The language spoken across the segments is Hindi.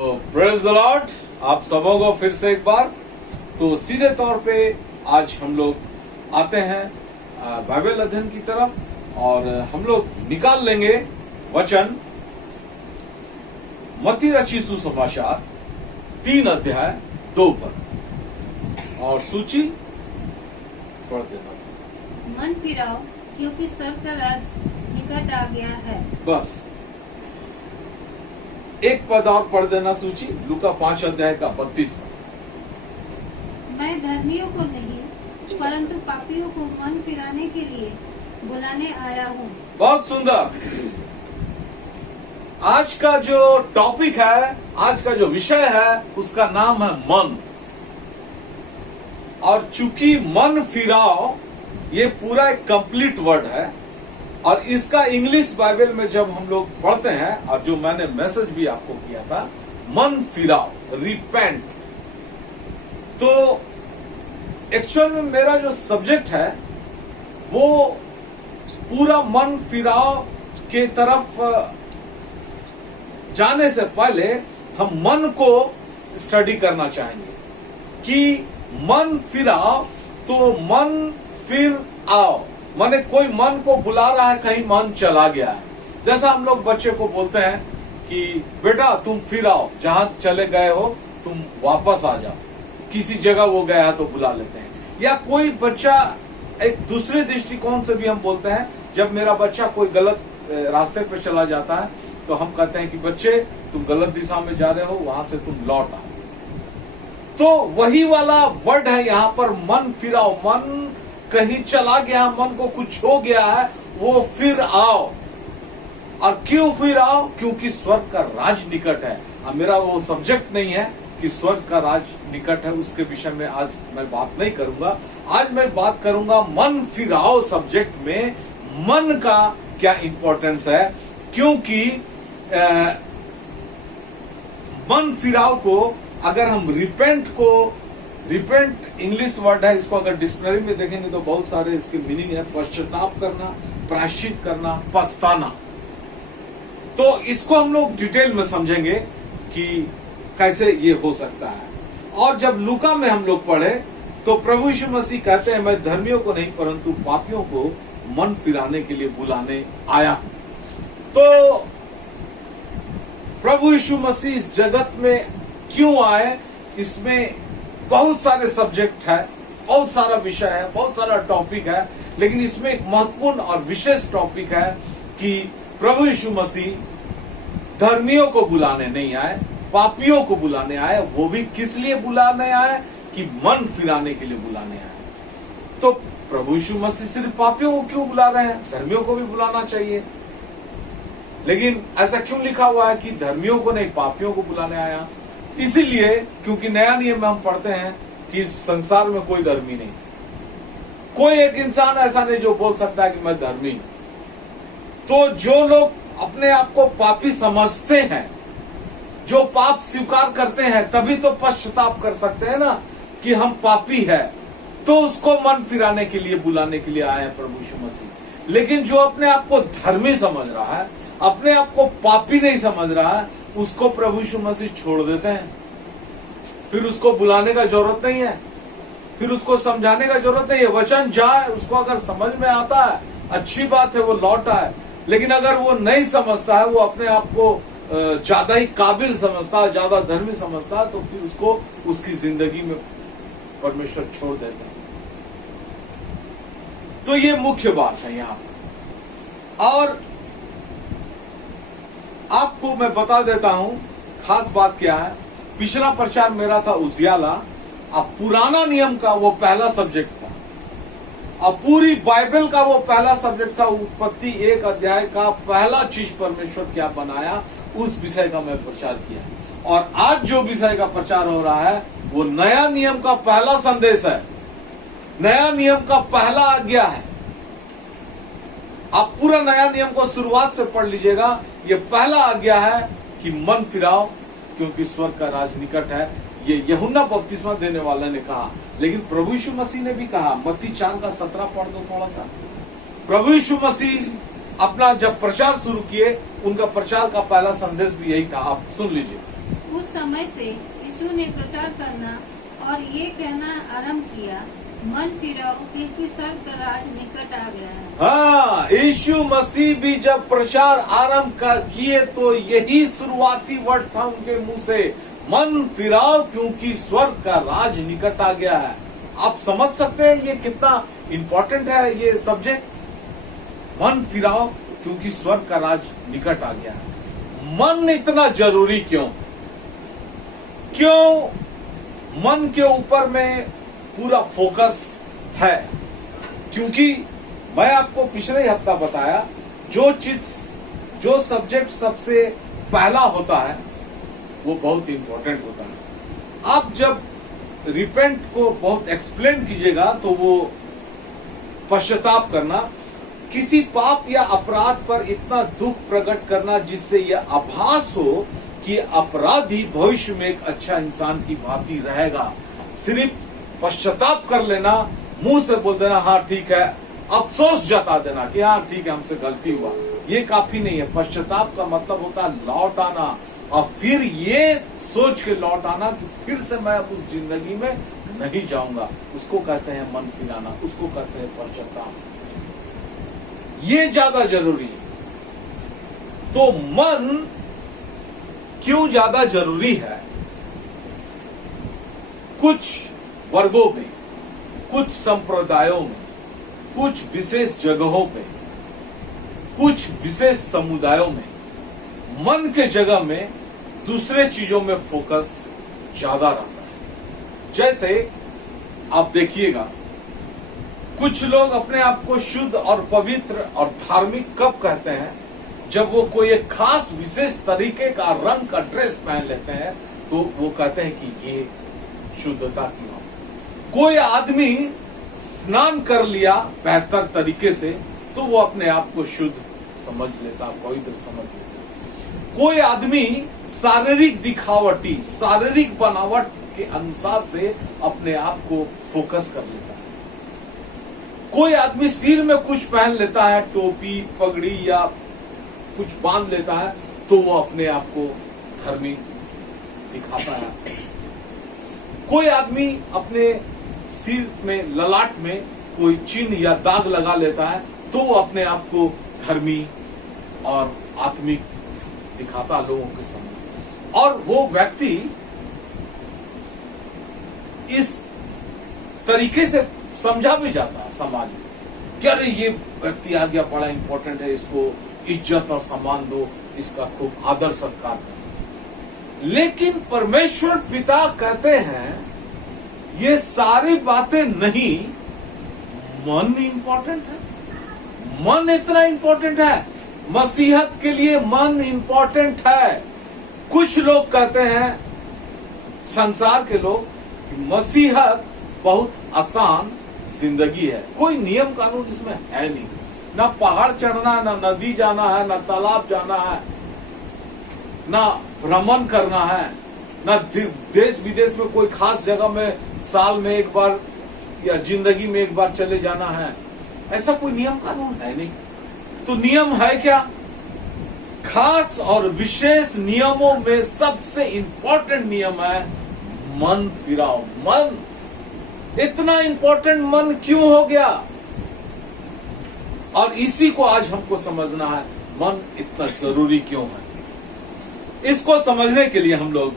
तो प्रेज द लॉर्ड, आप सबों को फिर से एक बार। तो सीधे तौर पे आज हम लोग आते हैं बाइबल अध्ययन की तरफ और हम लोग निकाल लेंगे वचन मत्ती रचित सुसमाचार 3 अध्याय 2 पद और सूची पढ़ देना। मन फिराओ क्योंकि स्वर्ग का राज निकट आ गया है। बस एक पद और पढ़ देना सूची, लूका 5 अध्याय का 32 पद। मैं धर्मियों को नहीं परंतु पापियों को मन फिराने के लिए बुलाने आया हूँ। बहुत सुंदर। आज का जो टॉपिक है, आज का जो विषय है, उसका नाम है मन। और चूंकि मन फिराओ ये पूरा एक कंप्लीट वर्ड है और इसका इंग्लिश बाइबल में जब हम लोग पढ़ते हैं और जो मैंने मैसेज भी आपको किया था, मन फिराओ, रिपेंट। तो एक्चुअल में मेरा जो सब्जेक्ट है वो पूरा मन फिराओ के तरफ जाने से पहले हम मन को स्टडी करना चाहेंगे कि मन फिराओ तो मन फिर आओ, माने कोई मन को बुला रहा है, कहीं मन चला गया है। जैसा हम लोग बच्चे को बोलते हैं कि बेटा तुम फिर आओ, जहां चले गए हो तुम वापस आ जाओ, किसी जगह वो गया है तो बुला लेते हैं। या कोई बच्चा एक दूसरे दृष्टिकोण से भी हम बोलते हैं, जब मेरा बच्चा कोई गलत रास्ते पे चला जाता है तो हम कहते हैं कि बच्चे तुम गलत दिशा में जा रहे हो, वहां से तुम लौट आओ। तो वही वाला वर्ड है यहाँ पर, मन फिराओ। मन कहीं चला गया, मन को कुछ हो गया है, वो फिर आओ। और क्यों फिर आओ? क्योंकि स्वर्ग का राज निकट है। अब मेरा वो सब्जेक्ट नहीं है कि स्वर्ग का राज निकट है, उसके विषय में आज मैं बात नहीं करूंगा। आज मैं बात करूंगा मन फिराओ सब्जेक्ट में, मन का क्या इंपॉर्टेंस है। क्योंकि मन फिराओ को अगर हम रिपेंट इंग्लिश वर्ड है, इसको अगर डिक्शनरी में देखेंगे तो बहुत सारे इसके मीनिंग है। पश्चाताप करना, प्रायश्चित करना, पछताना। तो इसको हम लोग डिटेल में समझेंगे कि कैसे ये हो सकता है। और जब लूका में हम लोग पढ़े तो प्रभु यीशु मसीह कहते हैं, मैं धर्मियों को नहीं परंतु पापियों को मन फिराने के लिए बुलाने आया हूं। तो प्रभु यीशु मसीह इस जगत में क्यों आए, इसमें बहुत सारे सब्जेक्ट है, बहुत सारा विषय है, बहुत सारा टॉपिक है। लेकिन इसमें एक महत्वपूर्ण और विशेष टॉपिक है कि प्रभु यीशु मसीह धर्मियों को बुलाने नहीं आए, पापियों को बुलाने आए। वो भी किस लिए बुलाने आए? कि मन फिराने के लिए बुलाने आए। तो प्रभु यीशु मसीह सिर्फ पापियों को क्यों बुला रहे हैं? धर्मियों को भी बुलाना चाहिए। लेकिन ऐसा क्यों लिखा हुआ है कि धर्मियों को नहीं पापियों को बुलाने आया? इसीलिए क्योंकि नया नियम में हम पढ़ते हैं कि संसार में कोई धर्मी नहीं, कोई एक इंसान ऐसा नहीं जो बोल सकता है कि मैं धर्मी हूं। तो जो लोग अपने आप को पापी समझते हैं, जो पाप स्वीकार करते हैं, तभी तो पश्चाताप कर सकते हैं ना कि हम पापी है। तो उसको मन फिराने के लिए बुलाने के लिए आए हैं प्रभु यीशु मसीह। लेकिन जो अपने आप को धर्मी समझ रहा है, अपने आप को पापी नहीं समझ रहा है, उसको प्रभु यीशु मसीह छोड़ देते हैं। फिर उसको बुलाने का जरूरत नहीं है, फिर उसको समझाने का जरूरत नहीं है। वचन जाए, उसको अगर समझ में आता है अच्छी बात है, वो लौट आए। लेकिन अगर वो नहीं समझता है, वो अपने आप को ज्यादा ही काबिल समझता है, ज्यादा धर्मी समझता है, तो फिर उसको उसकी जिंदगी में परमेश्वर छोड़ देते हैं। तो ये मुख्य बात है यहाँ पर। और आपको मैं बता देता हूं खास बात क्या है। पिछला प्रचार मेरा था उजियाला। अब पुराना नियम का वो पहला सब्जेक्ट था, अब पूरी बाइबल का वो पहला सब्जेक्ट था। उत्पत्ति 1 अध्याय का पहला चीज परमेश्वर क्या बनाया, उस विषय का मैं प्रचार किया। और आज जो विषय का प्रचार हो रहा है वो नया नियम का पहला संदेश है, नया नियम का पहला आज्ञा है। आप पूरा नया नियम को शुरुआत से पढ़ लीजिएगा। ये पहला आज्ञा है कि मन फिराओ क्योंकि स्वर्ग का राज निकट है। ये यूहन्ना बपतिस्मा देने वाला ने कहा, लेकिन प्रभु यीशु मसीह ने भी कहा। मत्ती 4 का 17 पढ़ दो थोड़ा सा। प्रभु यीशु मसीह अपना जब प्रचार शुरू किए, उनका प्रचार का पहला संदेश भी यही था। आप सुन लीजिए। उस उस समय से यीशु ने प्रचार करना और ये कहना आरंभ किया, मन फिराओ क्योंकि स्वर्ग का राज निकट आ गया है। हाँ, यीशु मसीह भी जब प्रचार आरंभ किए तो यही शुरुआती वर्ड था उनके मुंह से, मन फिराओ क्योंकि स्वर्ग का राज निकट आ गया है। आप समझ सकते हैं ये कितना इंपॉर्टेंट है ये सब्जेक्ट। मन फिराओ क्योंकि स्वर्ग का राज निकट आ गया है। मन इतना जरूरी क्यों? मन के ऊपर में पूरा फोकस है? क्योंकि मैं आपको पिछले हफ्ता बताया, जो सब्जेक्ट सबसे पहला होता है वो बहुत इंपॉर्टेंट होता है। आप जब रिपेंट को बहुत एक्सप्लेन कीजिएगा तो वो पश्चाताप करना, किसी पाप या अपराध पर इतना दुख प्रकट करना जिससे यह आभास हो कि अपराधी भविष्य में एक अच्छा इंसान की भांति रहेगा। सिर्फ पश्चाताप कर लेना, मुंह से बोल देना हाँ ठीक है, अफसोस जता देना कि हाँ ठीक है हमसे गलती हुआ, ये काफी नहीं है। पश्चाताप का मतलब होता है लौट आना, और फिर ये सोच के लौट आना कि फिर से मैं अब उस जिंदगी में नहीं जाऊंगा। उसको कहते हैं मन फिराना, उसको कहते हैं पश्चाताप। ये ज्यादा जरूरी है। तो मन क्यों ज्यादा जरूरी है? कुछ वर्गों में, कुछ संप्रदायों में, कुछ विशेष जगहों पे, कुछ विशेष समुदायों में मन के जगह में दूसरे चीजों में फोकस ज्यादा रहता है। जैसे आप देखिएगा, कुछ लोग अपने आप को शुद्ध और पवित्र और धार्मिक कब कहते हैं? जब वो कोई एक खास विशेष तरीके का रंग का ड्रेस पहन लेते हैं तो वो कहते हैं कि ये शुद्धता की हो। कोई आदमी स्नान कर लिया बेहतर तरीके से तो वो अपने आप को शुद्ध समझ लेता, पवित्र समझ लेता। कोई आदमी शारीरिक दिखावटी, शारीरिक बनावट के अनुसार से अपने आप को फोकस कर लेता है। कोई आदमी सिर में कुछ पहन लेता है, टोपी, पगड़ी या कुछ बांध लेता है तो वो अपने आप को धर्मी दिखाता है। कोई आदमी अपने सिर में, ललाट में कोई चिन्ह या दाग लगा लेता है तो वो अपने आप को धर्मी और आत्मिक दिखाता लोगों के सामने। और वो व्यक्ति इस तरीके से समझा भी जाता है समाज में कि अरे ये व्यक्ति आ गया, बड़ा इंपॉर्टेंट है, इसको इज्जत और सम्मान दो, इसका खूब आदर सत्कार करो। लेकिन परमेश्वर पिता कहते हैं ये सारी बातें नहीं, मन इंपॉर्टेंट है। मन इतना इंपॉर्टेंट है, मसीहत के लिए मन इंपॉर्टेंट है। कुछ लोग कहते हैं, संसार के लोग, कि मसीहत बहुत आसान जिंदगी है, कोई नियम कानून इसमें है नहीं, ना पहाड़ चढ़ना है, ना नदी जाना है, ना तालाब जाना है, ना भ्रमण करना है, ना देश विदेश में कोई खास जगह में साल में एक बार या जिंदगी में एक बार चले जाना है। ऐसा कोई नियम कानून है नहीं। तो नियम है क्या? खास और विशेष नियमों में सबसे इंपॉर्टेंट नियम है मन फिराओ। मन इतना इंपॉर्टेंट मन क्यों हो गया? और इसी को आज हमको समझना है, मन इतना जरूरी क्यों है। इसको समझने के लिए हम लोग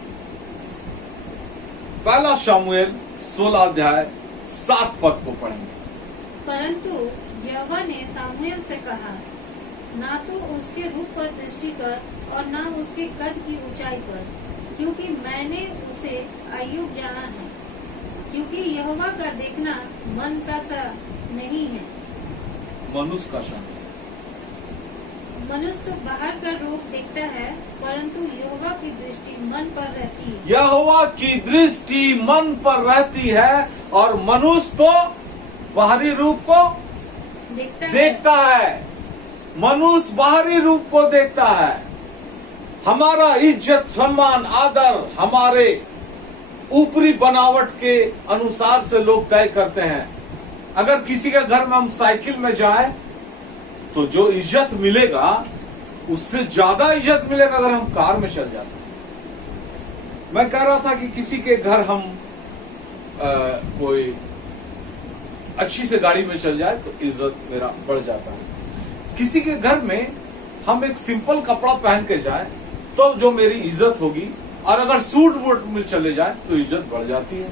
पहला शमूएल 16 अध्याय 7 पद को पढ़ेंगे। परंतु यहोवा ने सामुएल से कहा, ना तो उसके रूप पर दृष्टि कर और ना उसके कद की ऊंचाई पर, क्योंकि मैंने उसे अयोग्य जाना है। क्योंकि यहोवा का देखना मन का सा नहीं है, मनुष्य का सा। मनुष्य तो बाहर का रूप देखता है, परंतु यहोवा की दृष्टि मन पर रहती है। यहोवा की दृष्टि मन पर रहती है और मनुष्य तो बाहरी रूप को देखता है। मनुष्य बाहरी रूप को देखता है। हमारा इज्जत, सम्मान, आदर हमारे ऊपरी बनावट के अनुसार से लोग तय करते हैं। अगर किसी के घर में हम साइकिल में जाएं तो जो इज्जत मिलेगा उससे ज्यादा इज्जत मिलेगा अगर हम कार में चल जाते हैं। मैं कह रहा था कि किसी के घर हम कोई अच्छी से गाड़ी में चल जाए तो इज्जत मेरा बढ़ जाता है। किसी के घर में हम एक सिंपल कपड़ा पहन के जाए तो जो मेरी इज्जत होगी, और अगर सूट बूट में चले जाए तो इज्जत बढ़ जाती है।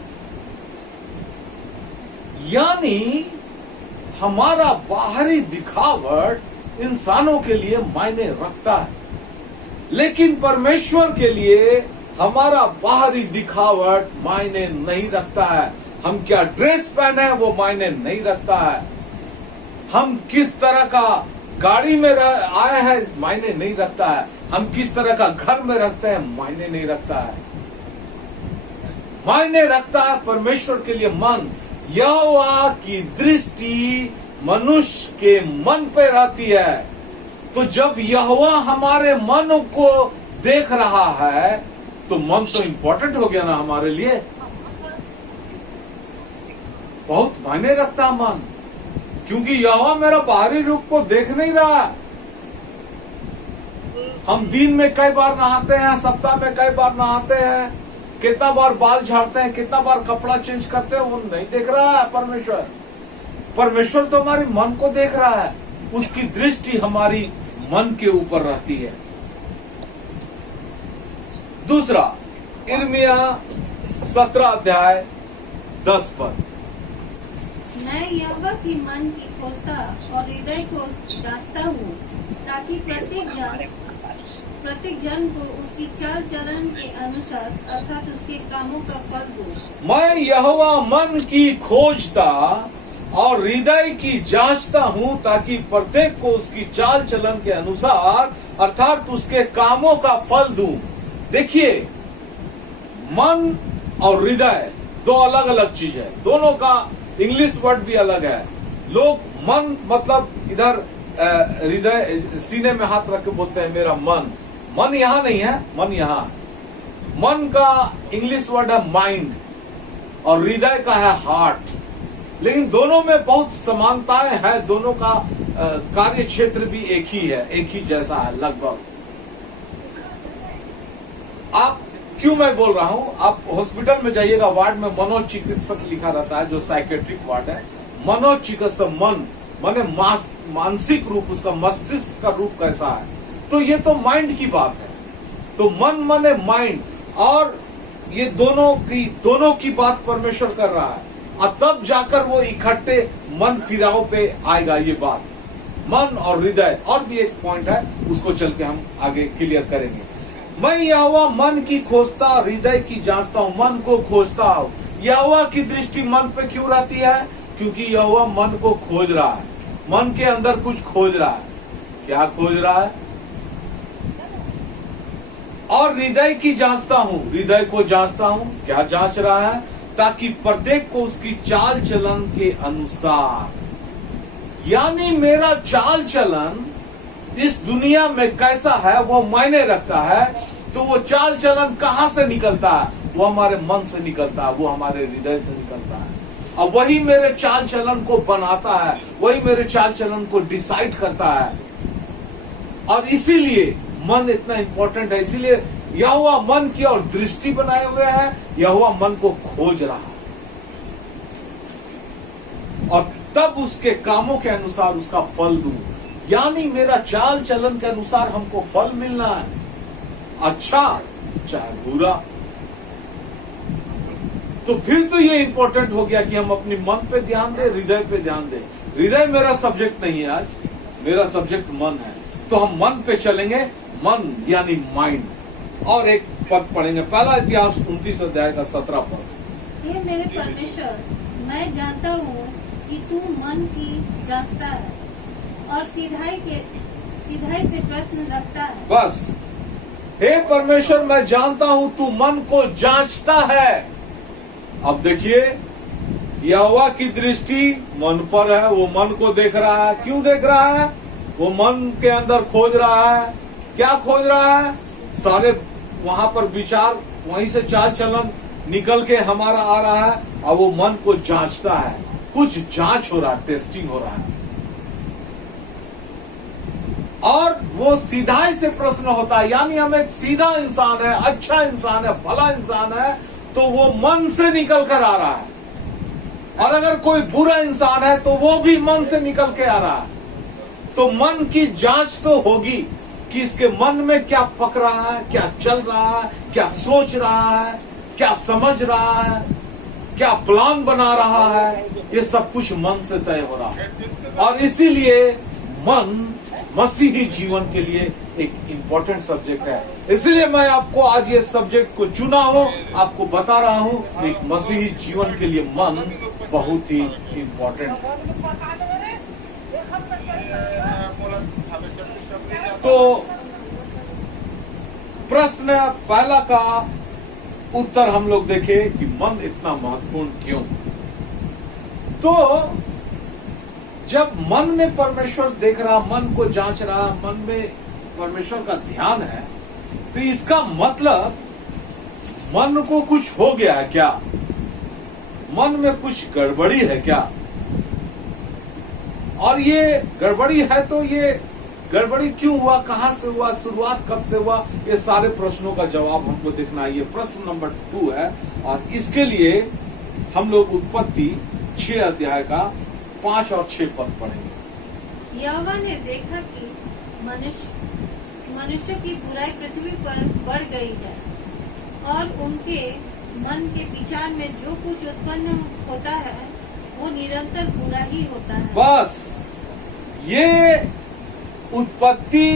यानी हमारा बाहरी दिखावट इंसानों के लिए मायने रखता है, लेकिन परमेश्वर के लिए हमारा बाहरी दिखावट मायने नहीं रखता है। हम क्या ड्रेस पहने हैं वो मायने नहीं रखता है। हम किस तरह का गाड़ी में आए हैं मायने नहीं रखता है। हम किस तरह का घर में रखते हैं मायने नहीं रखता है। मायने रखता है परमेश्वर के लिए मन। यहोवा की दृष्टि मनुष्य के मन पे रहती है। तो जब यहोवा हमारे मन को देख रहा है तो मन तो इंपॉर्टेंट हो गया ना हमारे लिए। बहुत मायने रखता है मन, क्योंकि यहोवा मेरा बाहरी रूप को देख नहीं रहा। हम दिन में कई बार नहाते हैं, सप्ताह में कई बार नहाते हैं, कितना बार बाल झाड़ते हैं, कितना बार कपड़ा चेंज करते हैं, वो नहीं देख रहा है परमेश्वर। परमेश्वर तो हमारे मन को देख रहा है। उसकी दृष्टि हमारी मन के ऊपर रहती है। दूसरा, यिर्मयाह 17 अध्याय 10 पद। मैं यहोवा की मन की खोजता और हृदय को जांचता हूँ, ताकि प्रत्येक जन को उसकी चाल चलन के अनुसार अर्थात उसके कामों का फल दूं। मैं यहोवा मन की खोजता और हृदय की जांचता हूँ, ताकि प्रत्येक को उसकी चाल चलन के अनुसार अर्थात उसके कामों का फल दूं। देखिए, मन और हृदय दो अलग अलग चीज है। दोनों का इंग्लिश वर्ड भी अलग है। लोग मन मतलब इधर हृदय सीने में हाथ रख के बोलते हैं मेरा मन। मन यहां नहीं है, मन यहां। मन का इंग्लिश वर्ड है माइंड और हृदय का है हार्ट। लेकिन दोनों में बहुत समानताएं हैं। दोनों का कार्य क्षेत्र भी एक ही है, एक ही जैसा है लगभग। आप क्यों मैं बोल रहा हूं, आप हॉस्पिटल में जाइएगा, वार्ड में मनोचिकित्सक लिखा रहता है, जो साइकेट्रिक वार्ड है। मनोचिकित्सक, मन माने मानसिक रूप, उसका मस्तिष्क का रूप कैसा है, तो ये तो माइंड की बात है। तो मन माने माइंड, और ये दोनों की बात परमेश्वर कर रहा है, और तब जाकर वो इकट्ठे मन फिराव पे आएगा ये बात, मन और हृदय। और भी एक पॉइंट है, उसको चल के हम आगे क्लियर करेंगे। मैं यहोवा मन की खोजता, हृदय की जांचता हूं, मन को खोजता हूं। यहोवा की दृष्टि मन पे क्यों रहती है? क्योंकि यहोवा मन को खोज रहा है, मन के अंदर कुछ खोज रहा है। क्या खोज रहा है? और हृदय की जांचता हूं, हृदय को जांचता हूं। क्या जांच रहा है? ताकि प्रत्येक को उसकी चाल चलन के अनुसार, यानी मेरा चाल चलन इस दुनिया में कैसा है वो मायने रखता है। तो वो चाल चलन कहां से निकलता है? वो हमारे मन से निकलता है, वो हमारे हृदय से निकलता है, और वही मेरे चाल चलन को बनाता है, वही मेरे चाल चलन को डिसाइड करता है। और इसीलिए मन इतना इंपॉर्टेंट है। इसीलिए यहोवा मन की और दृष्टि बनाए हुए है, यहोवा मन को खोज रहा है, और तब उसके कामों के अनुसार उसका फल दूं। यानी मेरा चाल चलन के अनुसार हमको फल मिलना है, अच्छा चाहे बुरा। तो फिर तो ये इंपॉर्टेंट हो गया कि हम अपनी मन पे ध्यान दें, हृदय पे ध्यान दें। हृदय मेरा सब्जेक्ट नहीं है, आज मेरा सब्जेक्ट मन है। तो हम मन पे चलेंगे, मन यानी माइंड। और एक पद पढ़ेंगे, पहला इतिहास 29 अध्याय का 17 पद। हे मेरे परमेश्वर, मैं जानता हूँ कि तू मन की जांचता है और सीधाई से प्रश्न रखता है। बस, हे परमेश्वर, मैं जानता हूं तू मन को जांचता है। अब देखिए, यहोवा की दृष्टि मन पर है, वो मन को देख रहा है। क्यों देख रहा है? वो मन के अंदर खोज रहा है। क्या खोज रहा है? सारे वहां पर विचार, वहीं से चाल चलन निकल के हमारा आ रहा है, और वो मन को जांचता है। कुछ जांच हो रहा है, टेस्टिंग हो रहा है। और वो सीधाई से प्रश्न होता है, यानी हम एक सीधा इंसान है, अच्छा इंसान है, भला इंसान है, तो वो मन से निकल कर आ रहा है। और अगर कोई बुरा इंसान है तो वो भी मन से निकल के आ रहा है। तो मन की जांच तो होगी कि इसके मन में क्या पक रहा है, क्या चल रहा है, क्या सोच रहा है, क्या समझ रहा है, क्या प्लान बना रहा है, ये सब कुछ मन से तय हो रहा है। और इसीलिए मन मसीही जीवन के लिए एक इंपॉर्टेंट सब्जेक्ट है। इसलिए मैं आपको आज ये सब्जेक्ट को चुना हूं, आपको बता रहा हूं, एक मसीही जीवन के लिए मन बहुत ही इंपॉर्टेंट है। तो प्रश्न पहला का उत्तर हम लोग देखें कि मन इतना महत्वपूर्ण क्यों। तो जब मन में परमेश्वर देख रहा, मन को जांच रहा, मन में परमेश्वर का ध्यान है, तो इसका मतलब मन को कुछ हो गया है क्या, मन में कुछ गड़बड़ी है क्या। और ये गड़बड़ी है तो ये गड़बड़ी क्यों हुआ, कहां से हुआ, शुरुआत कब से हुआ, ये सारे प्रश्नों का जवाब हमको देखना है। ये प्रश्न नंबर 2 है और इसके लिए हम लोग उत्पत्ति 6 अध्याय का 5 और 6 पद पढ़ेंगे। यहोवा ने देखा कि मनुष्य की बुराई पृथ्वी पर बढ़ गई है और उनके मन के विचार में जो कुछ उत्पन्न होता है वो निरंतर बुरा ही होता है। बस ये उत्पत्ति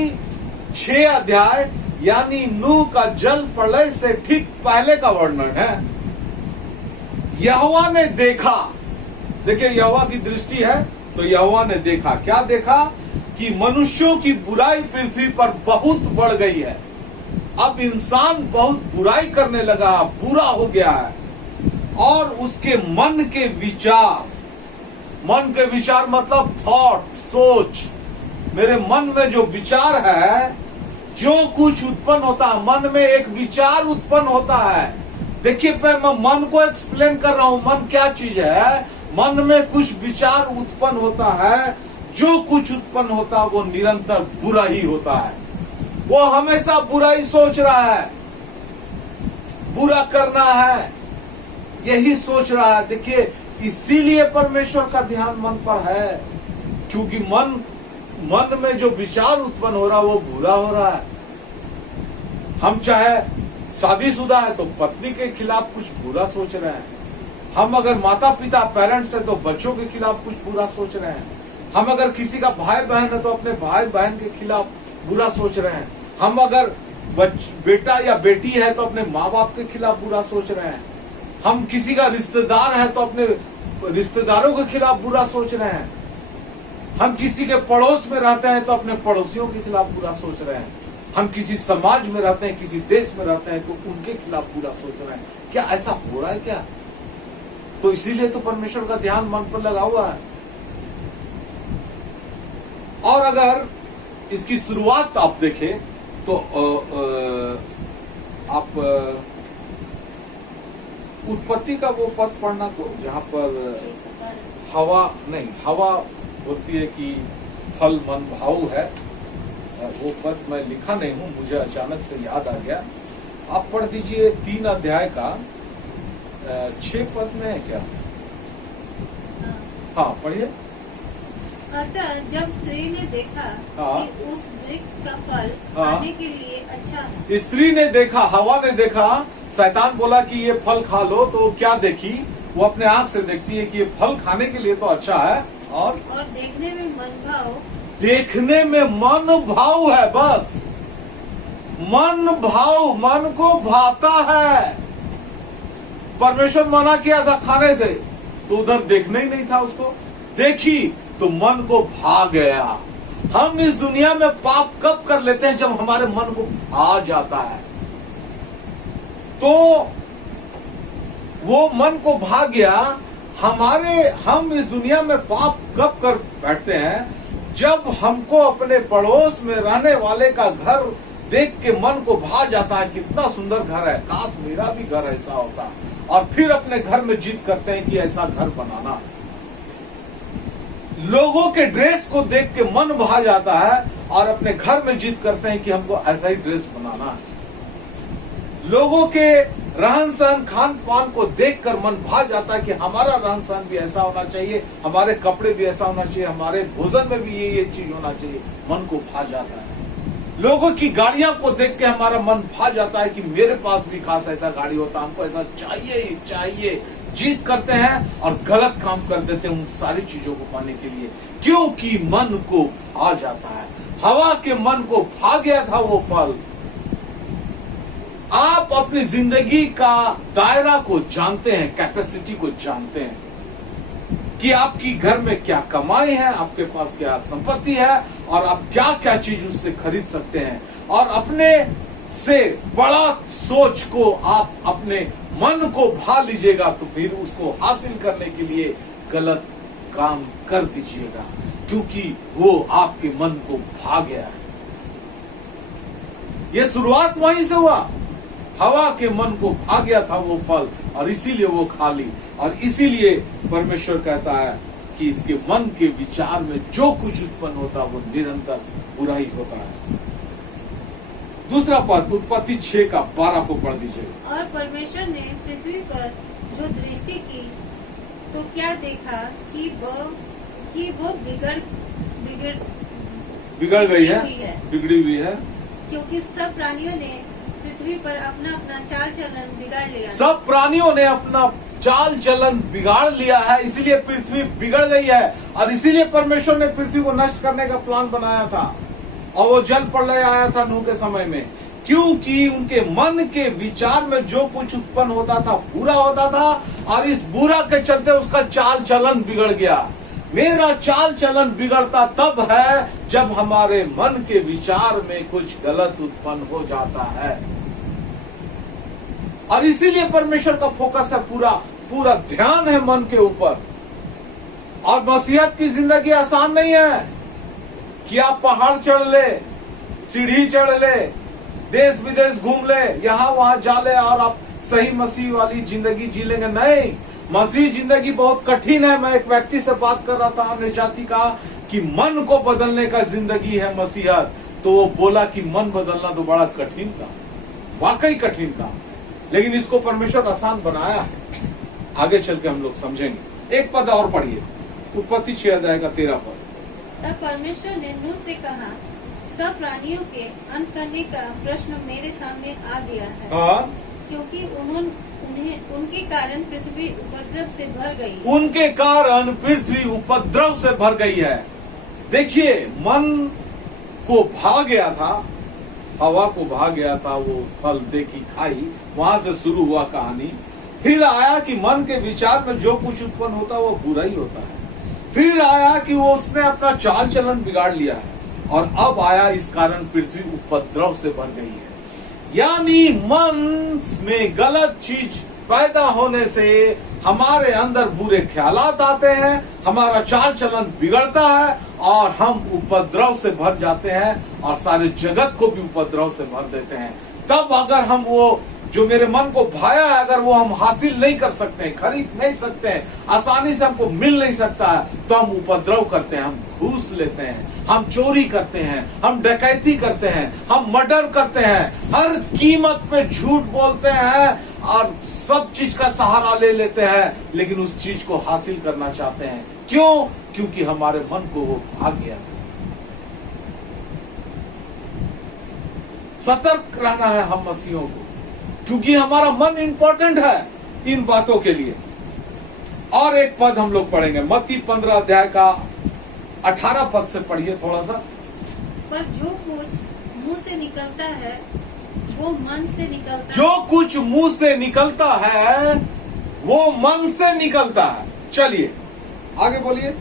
6 अध्याय यानी नूह का जल प्रलय से ठीक पहले का वर्णन है। यहोवा ने देखा, देखिए यहोवा की दृष्टि है तो यहोवा ने देखा, क्या देखा कि मनुष्यों की बुराई पृथ्वी पर बहुत बढ़ गई है। अब इंसान बहुत बुराई करने लगा, बुरा हो गया है। और उसके मन के विचार मतलब थॉट, सोच, मेरे मन में जो विचार है, जो कुछ उत्पन्न होता है, मन में एक विचार उत्पन्न होता है। देखिए मैं मन को एक्सप्लेन कर रहा हूं, मन क्या चीज है। मन में कुछ विचार उत्पन्न होता है, जो कुछ उत्पन्न होता है वो निरंतर बुरा ही होता है। वो हमेशा बुरा ही सोच रहा है, बुरा करना है, यही सोच रहा है। देखिए इसीलिए परमेश्वर का ध्यान मन पर है, क्योंकि मन में जो विचार उत्पन्न हो रहा है वो बुरा हो रहा है। हम चाहे शादीशुदा है तो पत्नी के खिलाफ कुछ बुरा सोच रहे हैं, हम अगर माता पिता पेरेंट्स है तो बच्चों के खिलाफ कुछ बुरा सोच रहे हैं, हम अगर किसी का भाई बहन है तो अपने भाई बहन के खिलाफ बुरा सोच रहे हैं, हम अगर बेटा या बेटी है तो अपने माँ बाप के खिलाफ बुरा सोच रहे हैं, हम किसी का रिश्तेदार है तो अपने रिश्तेदारों के खिलाफ बुरा सोच रहे हैं, हम किसी के पड़ोस में रहते हैं तो अपने पड़ोसियों के खिलाफ बुरा सोच रहे हैं, हम किसी समाज में रहते हैं, किसी देश में रहते हैं तो उनके खिलाफ बुरा सोच रहे हैं। क्या ऐसा हो रहा है क्या? तो इसीलिए तो परमेश्वर का ध्यान मन पर लगा हुआ है। और अगर इसकी शुरुआत आप देखें तो आप उत्पत्ति का वो पद पढ़ना, तो जहां पर हवा बोलती है कि फल मन भाव है, वो पद मैं लिखा नहीं हूं, मुझे अचानक से याद आ गया। आप पढ़ दीजिए 3 अध्याय का 6 पद में है क्या? हाँ पढ़िए। अतः जब स्त्री ने देखा कि उस वृक्ष का फल खाने के लिए अच्छा है। स्त्री ने देखा, हवा ने देखा, शैतान बोला कि ये फल खा लो, तो क्या देखी? वो अपने आंख से देखती है कि ये फल खाने के लिए तो अच्छा है और देखने में मन भाव है। बस मन भाव, मन को भाता है। परमेश्वर मना किया था खाने से, तो उधर देखना ही नहीं था उसको, देखी तो मन को भा गया। हम इस दुनिया में पाप कब कर लेते हैं? जब हमारे मन को भा जाता है। तो वो मन को भा गया। हम इस दुनिया में पाप कब कर बैठते हैं? जब हमको अपने पड़ोस में रहने वाले का घर देख के मन को भा जाता है, कितना सुंदर घर है, काश मेरा भी घर ऐसा होता, और फिर अपने घर में जिद करते हैं कि ऐसा घर बनाना। लोगों के ड्रेस को देख के मन भा जाता है और अपने घर में जिद करते हैं कि हमको ऐसा ही ड्रेस बनाना है। लोगों के रहन सहन खान पान को देखकर मन भा जाता है कि हमारा रहन सहन भी ऐसा होना चाहिए, हमारे कपड़े भी ऐसा होना चाहिए, हमारे भोजन में भी ये चीज होना चाहिए। मन को भा जाता है। लोगों की गाड़ियां को देख के हमारा मन भा जाता है कि मेरे पास भी खास ऐसा गाड़ी होता, हमको ऐसा चाहिए ही चाहिए। जीत करते हैं और गलत काम कर देते हैं उन सारी चीजों को पाने के लिए, क्योंकि मन को भा जाता है। हवा के मन को भा गया था वो फल। आप अपनी जिंदगी का दायरा को जानते हैं, कैपेसिटी को जानते हैं कि आपकी घर में क्या कमाई है, आपके पास क्या संपत्ति है और आप क्या क्या चीज उससे खरीद सकते हैं। और अपने से बड़ा सोच को आप अपने मन को भा लीजिएगा तो फिर उसको हासिल करने के लिए गलत काम कर दीजिएगा, क्योंकि वो आपके मन को भा गया है। ये शुरुआत वहीं से हुआ। हवा के मन को भा गया था वो फल और इसीलिए वो खा ली। और इसीलिए परमेश्वर कहता है कि इसके मन के विचार में जो कुछ उत्पन्न होता वो निरंतर बुरा ही होता है। दूसरा पद उत्पत्ति 6:12 को पढ़ दीजिए। और परमेश्वर ने पृथ्वी पर जो दृष्टि की तो क्या देखा कि वो बिगड़ गई है, बिगड़ी हुई है, क्योंकि सब प्राणियों ने पृथ्वी पर अपना अपना चाल चलन बिगाड़ लिया। सब प्राणियों ने अपना चाल चलन बिगाड़ लिया है, इसीलिए पृथ्वी बिगड़ गई है। और इसीलिए परमेश्वर ने पृथ्वी को नष्ट करने का प्लान बनाया था और वो जल प्रलय आया था नूह के समय में, क्योंकि उनके मन के विचार में जो कुछ उत्पन्न होता था बुरा होता था और इस बुरा के चलते उसका चाल चलन बिगड़ गया। मेरा चाल चलन बिगड़ता तब है जब हमारे मन के विचार में कुछ गलत उत्पन्न हो जाता है। और इसीलिए परमेश्वर का फोकस है, पूरा ध्यान है मन के ऊपर। और मसीहत की जिंदगी आसान नहीं है कि आप पहाड़ चढ़ ले, सीढ़ी चढ़ ले, देश विदेश घूम ले, यहां वहां जा ले और आप सही मसीह वाली जिंदगी जी लेंगे। नहीं, मसीह जिंदगी बहुत कठिन है। मैं एक व्यक्ति से बात कर रहा था, हमने जाति का कि मन को बदलने का जिंदगी है मसीहत। तो वो बोला कि मन बदलना तो बड़ा कठिन काम, वाकई कठिन काम, लेकिन इसको परमेश्वर आसान बनाया है। आगे चल के हम लोग समझेंगे। एक पद और पढ़िए, उत्पत्ति 6:13 पद। तब परमेश्वर ने नूह से कहा, सब प्राणियों के अंत करने का प्रश्न मेरे सामने आ गया है। क्योंकि उनके कारण पृथ्वी उपद्रव से भर गई। उनके कारण पृथ्वी उपद्रव से भर गई है। देखिए, मन को भा गया था, हवा को भा गया था, वो फल देखी खाई, वहां से शुरू हुआ कहानी। फिर आया कि मन के विचार में जो कुछ उत्पन्न होता वो बुरा ही होता है। फिर आया कि वो उसने अपना चाल चलन बिगाड़ लिया है। और अब आया इस कारण पृथ्वी उपद्रव से भर गई है। यानी मन में गलत चीज पैदा होने से हमारे अंदर बुरे ख्यालात आते हैं, हमारा चाल चलन बिगड़ता है और हम उपद्रव से भर जाते हैं और सारे जगत को भी उपद्रव से भर देते हैं। तब अगर हम वो जो मेरे मन को भाया है, अगर वो हम हासिल नहीं कर सकते, खरीद नहीं सकते, आसानी से हमको मिल नहीं सकता है, तो हम उपद्रव करते हैं, हम घूस लेते हैं, हम चोरी करते हैं, हम डकैती करते हैं, हम मर्डर करते हैं, हर कीमत पे झूठ बोलते हैं और सब चीज का सहारा ले लेते हैं, लेकिन उस चीज को हासिल करना चाहते हैं। क्यों? क्योंकि हमारे मन को वो भाग गया था। सतर्क रहना है हम मसीहों को, क्योंकि हमारा मन इंपॉर्टेंट है इन बातों के लिए। और एक पद हम लोग पढ़ेंगे, मत्ती 15:18 पद से पढ़िए थोड़ा सा। पर जो कुछ मुंह से निकलता है वो मन से निकलता है। जो कुछ मुंह से निकलता है वो मन से निकलता है। चलिए आगे बोलिए।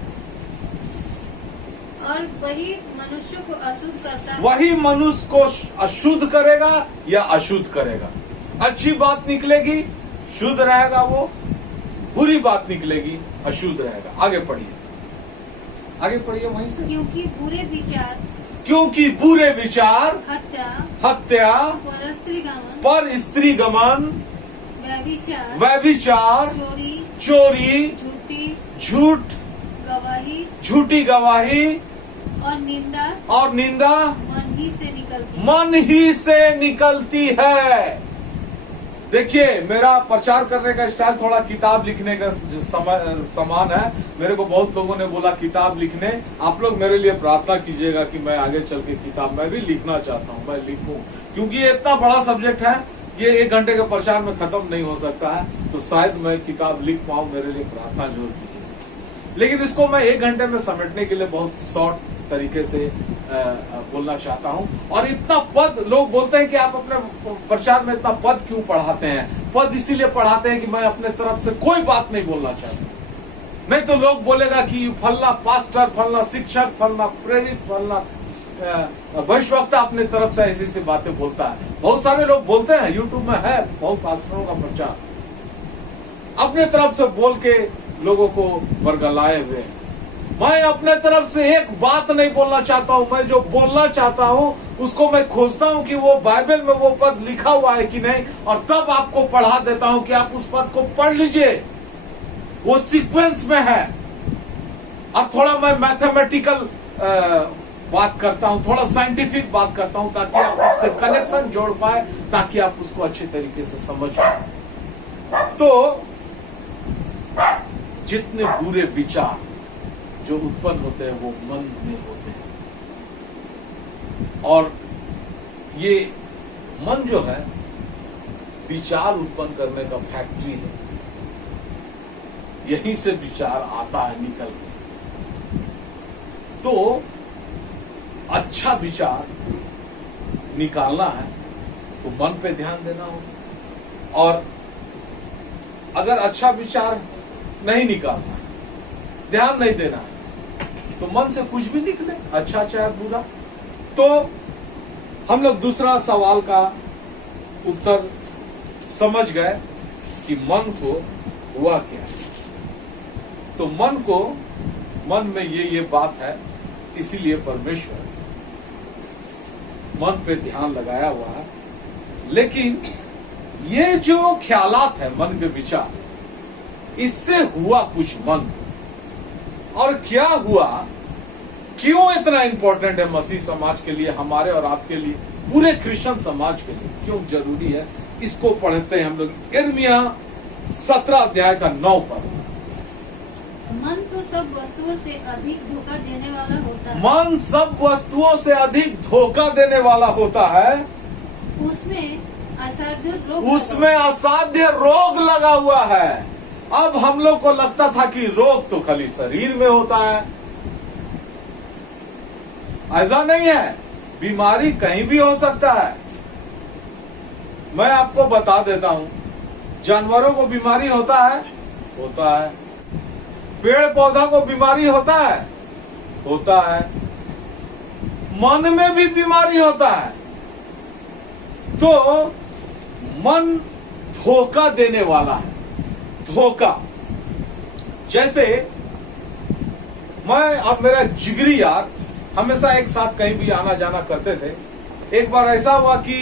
और वही मनुष्य को अशुद्ध करता है। वही मनुष्य को अशुद्ध करेगा या अशुद्ध करेगा। अच्छी बात निकलेगी शुद्ध रहेगा वो, बुरी बात निकलेगी अशुद्ध रहेगा। आगे पढ़िए, आगे पढ़िए वहीं से। क्योंकि बुरे विचार हत्या, पर स्त्री गमन, व्यभिचार, चोरी, झूठ, झूठी गवाही और निंदा मन ही से निकलती है। देखिए, मेरा प्रचार करने का स्टाइल थोड़ा किताब लिखने का समान है। मेरे को बहुत लोगों ने बोला किताब लिखने, आप लोग मेरे लिए प्रार्थना कीजिएगा कि मैं आगे चल के किताब मैं भी लिखना चाहता हूँ, मैं लिखूं, क्योंकि ये इतना बड़ा सब्जेक्ट है, ये 1 घंटे के प्रचार में खत्म नहीं हो सकता है। तो शायद मैं किताब लिख पाऊं, मेरे लिए प्रार्थना जरूर कीजिएगा। लेकिन इसको मैं 1 घंटे में समेटने के लिए बहुत शॉर्ट तरीके से बोलना चाहता हूं। और इतना पद, लोग बोलते हैं कि आप अपने प्रचार में इतना पद क्यों पढ़ाते हैं? पद इसीलिए पढ़ाते हैं कि मैं अपने तरफ से कोई बात नहीं बोलना चाहता, नहीं तो लोग बोलेगा कि फलना पास्टर, फलना शिक्षक, फलना प्रेरित, फलना भविष्यवक्ता अपने तरफ से ऐसी ऐसी बातें बोलता है। बहुत सारे लोग बोलते हैं, यूट्यूब में है बहुत पास्टरों का प्रचार, अपने तरफ से बोल के लोगों को बरगलाए हुए हैं। मैं अपने तरफ से एक बात नहीं बोलना चाहता हूं। मैं जो बोलना चाहता हूं उसको मैं खोजता हूं कि वो बाइबल में वो पद लिखा हुआ है कि नहीं, और तब आपको पढ़ा देता हूं कि आप उस पद को पढ़ लीजिए, वो सीक्वेंस में है। और थोड़ा मैं मैथमेटिकल बात करता हूं, थोड़ा साइंटिफिक बात करता हूं, ताकि आप उससे कनेक्शन जोड़ पाए, ताकि आप उसको अच्छे तरीके से समझ पाए। तो जितने बुरे विचार जो उत्पन्न होते हैं वो मन में होते हैं, और ये मन जो है विचार उत्पन्न करने का फैक्ट्री है। यहीं से विचार आता है निकल के। तो अच्छा विचार निकालना है तो मन पे ध्यान देना होगा, और अगर अच्छा विचार नहीं निकालना है, ध्यान नहीं देना है, तो मन से कुछ भी निकले, अच्छा चाहे बुरा। तो हम लोग दूसरा सवाल का उत्तर समझ गए कि मन को हुआ क्या है। तो मन में ये बात है, इसीलिए परमेश्वर मन पे ध्यान लगाया हुआ है। लेकिन ये जो ख्यालात है, मन के विचार, इससे हुआ कुछ मन, और क्या हुआ, क्यों इतना इंपॉर्टेंट है मसीह समाज के लिए, हमारे और आपके लिए, पूरे क्रिश्चियन समाज के लिए क्यों जरूरी है, इसको पढ़ते हैं हम लोग। यिर्मयाह 17 अध्याय का 9 पद। मन तो सब वस्तुओं से अधिक धोखा देने वाला होता है। मन सब वस्तुओं से अधिक धोखा देने वाला होता है। उसमें असाध्य रोग लगा हुआ है। अब हम लोग को लगता था कि रोग तो खाली शरीर में होता है, ऐसा नहीं है, बीमारी कहीं भी हो सकता है। मैं आपको बता देता हूं, जानवरों को बीमारी होता है, पेड़ पौधा को बीमारी होता है, मन में भी बीमारी होता है। तो मन धोखा देने वाला है। धोखा, जैसे मैं और मेरा जिगरी यार हमेशा एक साथ कहीं भी आना जाना करते थे। एक बार ऐसा हुआ कि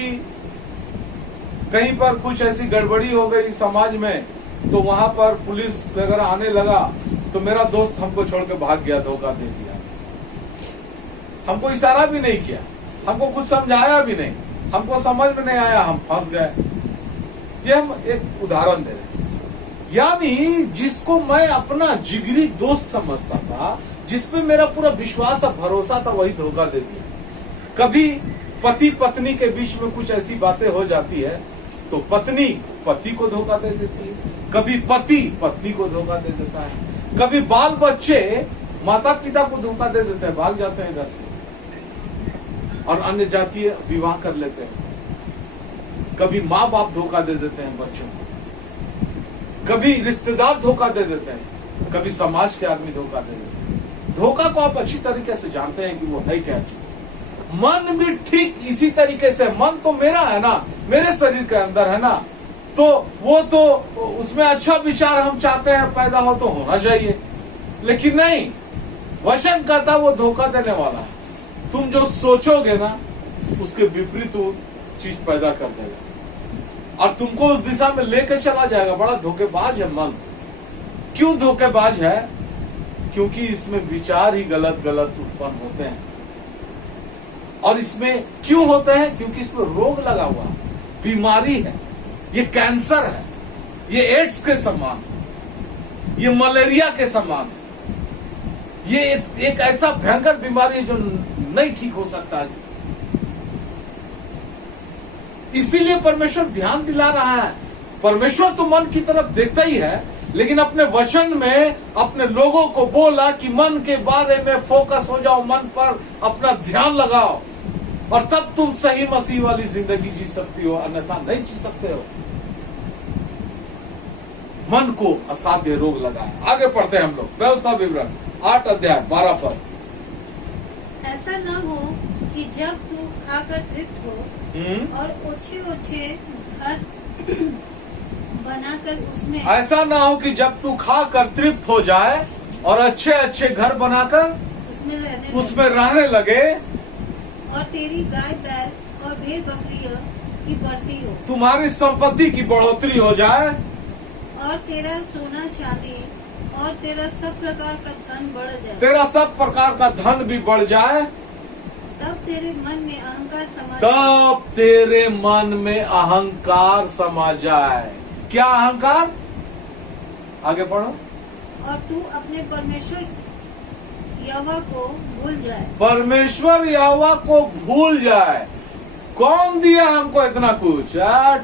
कहीं पर कुछ ऐसी गड़बड़ी हो गई समाज में, तो वहां पर पुलिस वगैरह आने लगा, तो मेरा दोस्त हमको छोड़ के भाग गया, धोखा दे दिया। हमको इशारा भी नहीं किया, हमको कुछ समझाया भी नहीं, हमको समझ में नहीं आया, हम फंस गए। ये हम एक उदाहरण दे रहे हैं। यानी जिसको मैं अपना जिगरी दोस्त समझता था, जिसपे मेरा पूरा विश्वास और भरोसा था, वही धोखा दे दिया। कभी पति पत्नी के बीच में कुछ ऐसी बातें हो जाती है, तो पत्नी पति को धोखा दे देती है, कभी पति पत्नी को धोखा दे देता है, कभी बाल बच्चे माता पिता को धोखा दे देते हैं, भाग जाते हैं घर से और अन्य जातीय विवाह कर लेते हैं, कभी माँ बाप धोखा दे देते हैं बच्चों को, कभी रिश्तेदार धोखा दे देते हैं, कभी समाज के आदमी धोखा दे देते हैं। धोखा को आप अच्छी तरीके से जानते हैं कि वो है क्या चीज। मन भी ठीक इसी तरीके से, मन तो मेरा है ना, मेरे शरीर के अंदर है ना, तो वो तो उसमें अच्छा विचार हम चाहते हैं पैदा हो तो होना चाहिए, लेकिन नहीं, वचन कहता वो धोखा देने वाला है। तुम जो सोचोगे ना उसके विपरीत वो चीज पैदा कर देगा और तुमको उस दिशा में लेकर चला जाएगा। बड़ा धोखेबाज है मन। क्यों धोखेबाज है? क्योंकि इसमें विचार ही गलत गलत उत्पन्न होते हैं। और इसमें क्यों होते हैं? क्योंकि इसमें रोग लगा हुआ है, बीमारी है, ये कैंसर है, ये एड्स के समान, ये मलेरिया के समान, ये एक ऐसा भयंकर बीमारी है जो नहीं ठीक हो सकता है। इसीलिए परमेश्वर ध्यान दिला रहा है। परमेश्वर तो मन की तरफ देखता ही है, लेकिन अपने वचन में अपने लोगों को बोला कि मन के बारे में फोकस हो जाओ, मन पर अपना ध्यान लगाओ, और तब तुम सही मसीह वाली जिंदगी जी सकती हो, अन्यथा नहीं जी सकते हो। मन को असाध्य रोग लगा है। आगे पढ़ते हैं हम लोग व्यवस्था विवरण 8 अध्याय 12 पद। ऐसा न हो कि जब तू खाकर तृप्त हो और ओछे ओछे घर बनाकर उसमें, ऐसा ना हो कि जब तू खाकर तृप्त हो जाए और अच्छे अच्छे घर बनाकर उसमें रहने लगे, और तेरी गाय बैल और भेड़ बकरियों की बढ़ती हो, तुम्हारी संपत्ति की बढ़ोतरी हो जाए, और तेरा सोना चांदी और तेरा सब प्रकार का धन बढ़ जाए, तेरा सब प्रकार का धन भी बढ़ जाए, तब तेरे मन में अहंकार समा तब तेरे मन में अहंकार समा जाए। क्या अहंकार? आगे पढ़ो। और तू अपने परमेश्वर यहोवा को भूल जाए। परमेश्वर यहोवा को भूल जाए। कौन दिया हमको इतना कुछ?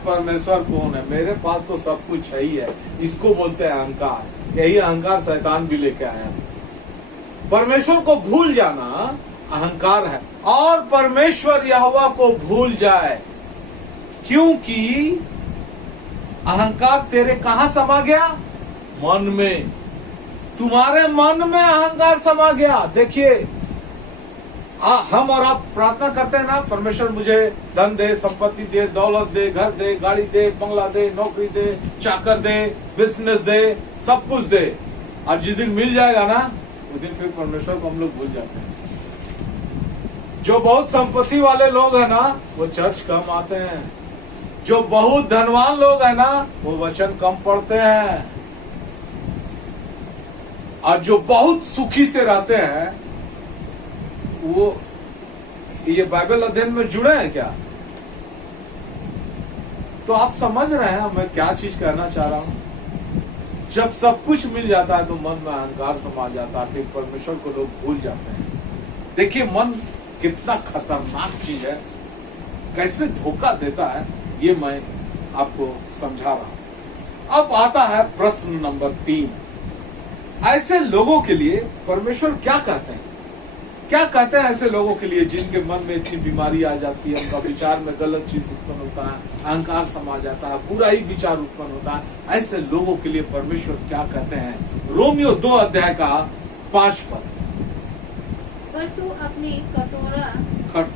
परमेश्वर कौन है? मेरे पास तो सब कुछ है ही है। इसको बोलते हैं अहंकार। यही अहंकार शैतान भी लेके आया। परमेश्वर को भूल जाना अहंकार है। और परमेश्वर यहोवा को भूल जाए, क्योंकि अहंकार तेरे कहां समा गया? मन में। तुम्हारे मन में अहंकार समा गया। देखिए, हम और आप प्रार्थना करते हैं ना, परमेश्वर मुझे धन दे, संपत्ति दे, दौलत दे, घर दे, गाड़ी दे, बंगला दे, नौकरी दे, चाकर दे, बिजनेस दे, सब कुछ दे। और जिस दिन मिल जाएगा ना, उस दिन फिर परमेश्वर को हम लोग भूल जाते हैं। जो बहुत संपत्ति वाले लोग हैं ना, वो चर्च कम आते हैं। जो बहुत धनवान लोग हैं ना, वो वचन कम पढ़ते हैं। और जो बहुत सुखी से रहते हैं, वो ये बाइबल अध्ययन में जुड़े हैं क्या? तो आप समझ रहे हैं मैं क्या चीज कहना चाह रहा हूं? जब सब कुछ मिल जाता है तो मन में अहंकार समा जाता है, फिर परमेश्वर को लोग भूल जाते हैं। देखिए, मन कितना खतरनाक चीज है, कैसे धोखा देता है, ये मैं आपको समझा रहा हूं। अब आता है प्रश्न नंबर 3। ऐसे लोगों के लिए परमेश्वर क्या कहते हैं? क्या कहते हैं ऐसे लोगों के लिए जिनके मन में इतनी बीमारी आ जाती है, उनका विचार में गलत चीज उत्पन्न होता है, अहंकार समा जाता है, बुरा ही विचार उत्पन्न होता है? ऐसे लोगों के लिए परमेश्वर क्या कहते हैं? रोमियो 2 अध्याय का 5 पद। पर तू अपनी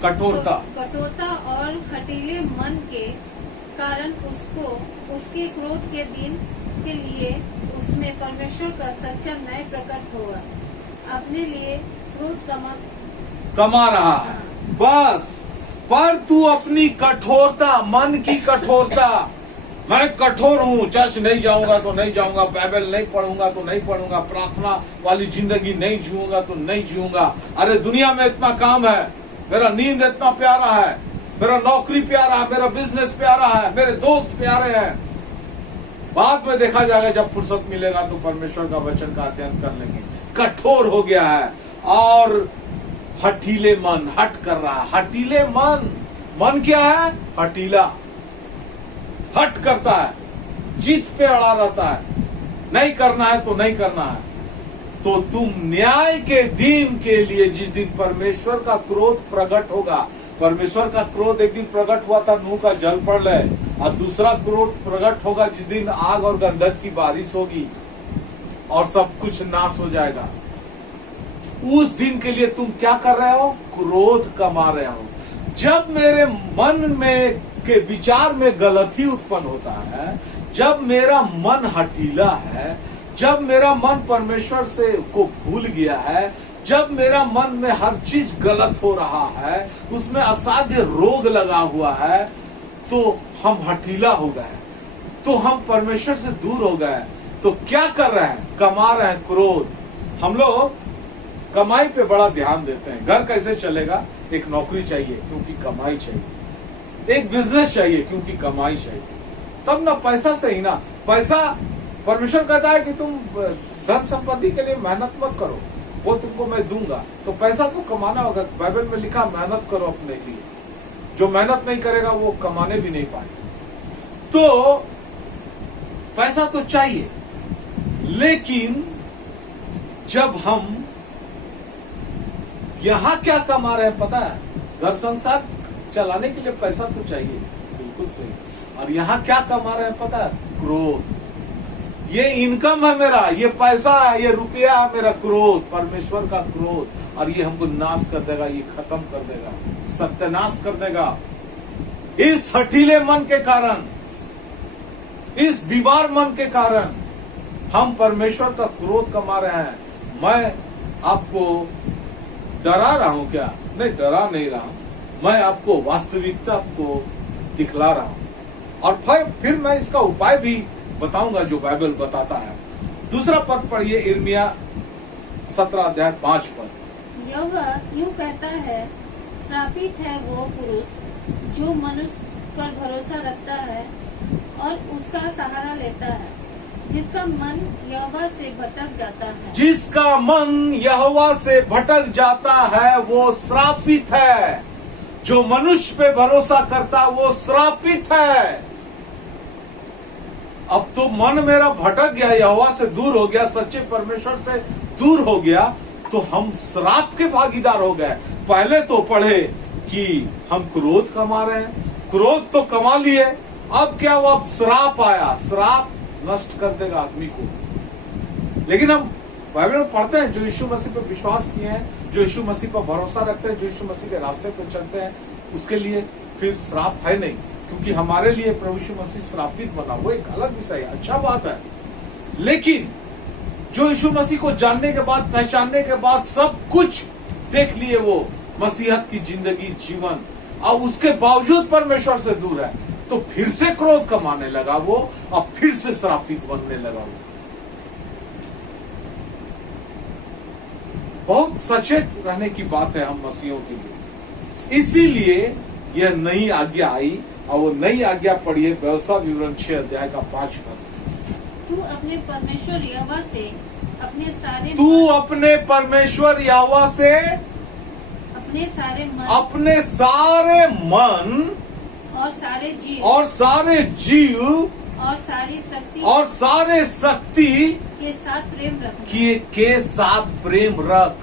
कठोरता और हठीले मन के कारण उसके क्रोध के दिन के लिए उसमें परमेश्वर का सच्चा न्याय प्रकट होगा। अपने लिए क्रोध कमा रहा है बस। पर तू अपनी कठोरता, मन की कठोरता, मैं कठोर हूं, चर्च नहीं जाऊंगा तो नहीं जाऊंगा, बाइबल नहीं पढ़ूंगा तो नहीं पढ़ूंगा, प्रार्थना वाली जिंदगी नहीं जीऊंगा तो नहीं जीऊंगा। अरे दुनिया में इतना काम है, मेरा नींद इतना प्यारा है, मेरा नौकरी प्यारा है, मेरा बिजनेस प्यारा है, मेरे दोस्त प्यारे हैं। बाद में देखा जाएगा, जब फुर्सत मिलेगा तो परमेश्वर का वचन का अध्ययन कर लेंगे। कठोर हो गया है और हठीले मन, हट कर रहा है। हठीले मन क्या है? हठीला, हट करता है, जीत पे अड़ा रहता है, नहीं करना है तो नहीं करना है। तो तुम न्याय के दिन के लिए, जिस दिन परमेश्वर का क्रोध प्रकट होगा, परमेश्वर का क्रोध एक दिन प्रकट हुआ था, नूह का जल पड़ ले, और दूसरा क्रोध प्रकट होगा जिस दिन आग और गंधक की बारिश होगी और सब कुछ नाश हो जाएगा। उस दिन के लिए तुम क्या कर रहे हो? क्रोध कमा रहे हो। जब मेरे मन में के विचार में गलती उत्पन्न होता है, जब मेरा मन हठीला है, जब मेरा मन परमेश्वर से को भूल गया है, जब मेरा मन में हर चीज गलत हो रहा है, उसमें असाध्य रोग लगा हुआ है, तो हम हठीला हो गए, तो हम परमेश्वर से दूर हो गए। तो क्या कर रहे हैं? कमा रहे हैं क्रोध। हम लोग कमाई पे बड़ा ध्यान देते हैं। घर कैसे चलेगा, एक नौकरी चाहिए क्योंकि कमाई चाहिए, एक बिजनेस चाहिए क्योंकि कमाई चाहिए, तब ना पैसा से ही ना। पैसा परमेश्वर कहता है कि तुम धन संपत्ति के लिए मेहनत मत करो, वो तुमको मैं दूंगा। तो पैसा तो कमाना होगा। बाइबल में लिखा मेहनत करो अपने लिए, जो मेहनत नहीं करेगा वो कमाने भी नहीं पाएगा। तो पैसा तो चाहिए, लेकिन जब हम यहां क्या कमा रहे हैं पता है, घर संसार चलाने के लिए पैसा तो चाहिए, बिल्कुल सही। और यहां क्या कमा रहे हैं पता है, क्रोध। ये इनकम है मेरा, ये पैसा है, ये रुपया है मेरा, क्रोध, परमेश्वर का क्रोध। और ये हमको नाश कर देगा, ये खत्म कर देगा, सत्यानाश कर देगा। इस हठीले मन के कारण, इस बीमार मन के कारण हम परमेश्वर का क्रोध कमा रहे हैं। मैं आपको डरा रहा हूं क्या? नहीं, डरा नहीं रहा हूं। मैं आपको वास्तविकता को दिखला रहा हूं। और फिर मैं इसका उपाय भी बताऊंगा जो बाइबल बताता है। दूसरा पद पढ़िए, इर्मिया 17 अध्याय 5 पद। यहोवा यूं कहता है, श्रापित है वो पुरुष जो मनुष्य पर भरोसा रखता है और उसका सहारा लेता है, जिसका मन यहोवा से भटक जाता है। जिसका मन यहोवा से भटक जाता है वो श्रापित है। जो मनुष्य पे भरोसा करता वो श्रापित है। अब तो मन मेरा भटक गया, यहोवा से दूर हो गया, सच्चे परमेश्वर से दूर हो गया, तो हम श्राप के भागीदार हो गए। पहले तो पढ़े कि हम क्रोध कमा रहे हैं, क्रोध तो कमा लिए, अब क्या हुआ, अब श्राप आया। श्राप नष्ट कर देगा आदमी को। लेकिन हम बाइबल में पढ़ते हैं, जो यीशु मसीह पर विश्वास किए हैं, जो यीशु मसीह पर भरोसा रखते हैं, जो यीशु मसीह के रास्ते पर चलते हैं, उसके लिए फिर श्राप है नहीं, क्योंकि हमारे लिए प्रभु यीशु मसीह श्रापित बना, वो एक अलग विषय है, अच्छा बात है। लेकिन जो यीशु मसीह को जानने के बाद, पहचानने के बाद, सब कुछ देख लिए, वो मसीहत की जिंदगी, जीवन, और उसके बावजूद परमेश्वर से दूर है, तो फिर से क्रोध कमाने लगा वो, और फिर से श्रापित बनने लगा वो। बहुत सचेत रहने की बात है हम मसीहों के लिए। इसीलिए यह नई आज्ञा आई, और वो नई आज्ञा पढ़िए, व्यवस्था विवरण 6 अध्याय का 5 पद। तू अपने परमेश्वर यहोवा से अपने सारे तू अपने परमेश्वर यहोवा से अपने सारे मन और सारे जीव और सारे जीव और सारी शक्ति और सारे शक्ति के साथ प्रेम रख के साथ प्रेम रख।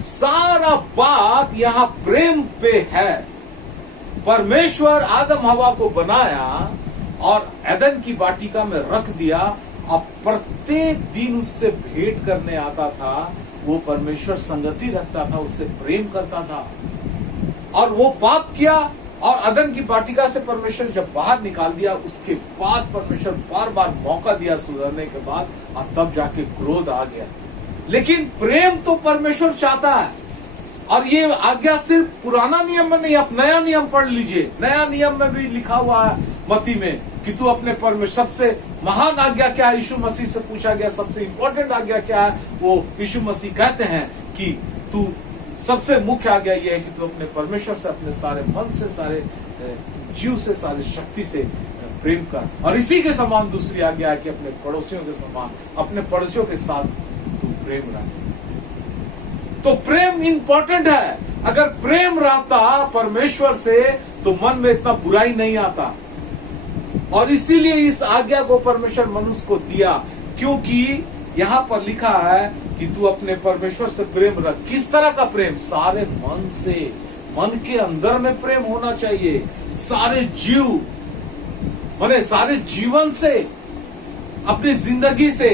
सारा बात यहाँ प्रेम पे है। परमेश्वर आदम हवा को बनाया और एदन की वाटिका में रख दिया, अब प्रत्येक दिन उससे भेंट करने आता था। वो परमेश्वर संगति रखता था, उससे प्रेम करता था, और वो पाप किया और अदन की वाटिका से परमेश्वर जब बाहर निकाल दिया, उसके बाद परमेश्वर बार बार मौका दिया सुधरने के बाद, और तब जाके क्रोध आ गया। लेकिन प्रेम तो परमेश्वर चाहता है। और ये आज्ञा सिर्फ पुराना नियम में नहीं, आप नया नियम पढ़ लीजिए। नया नियम में भी लिखा हुआ है मत्ती में कि तू अपने परमेश्वर, सबसे महान आज्ञा क्या है, यीशु मसीह से पूछा गया सबसे इंपॉर्टेंट आज्ञा क्या है, वो यीशु मसीह कहते हैं कि तू, सबसे मुख्य आज्ञा यह है कि तू अपने परमेश्वर से अपने सारे मन से, सारे जीव से, सारी शक्ति से प्रेम कर। और इसी के समान दूसरी आज्ञा है कि अपने पड़ोसियों के समान, अपने पड़ोसियों के साथ तू प्रेम रख। तो प्रेम इंपॉर्टेंट है। अगर प्रेम रहता परमेश्वर से तो मन में इतना बुराई नहीं आता। और इसीलिए इस आज्ञा को परमेश्वर मनुष्य को दिया, क्योंकि यहां पर लिखा है कि तू अपने परमेश्वर से प्रेम रख। किस तरह का प्रेम? सारे मन से, मन के अंदर में प्रेम होना चाहिए, सारे जीव माने सारे जीवन से, अपनी जिंदगी से,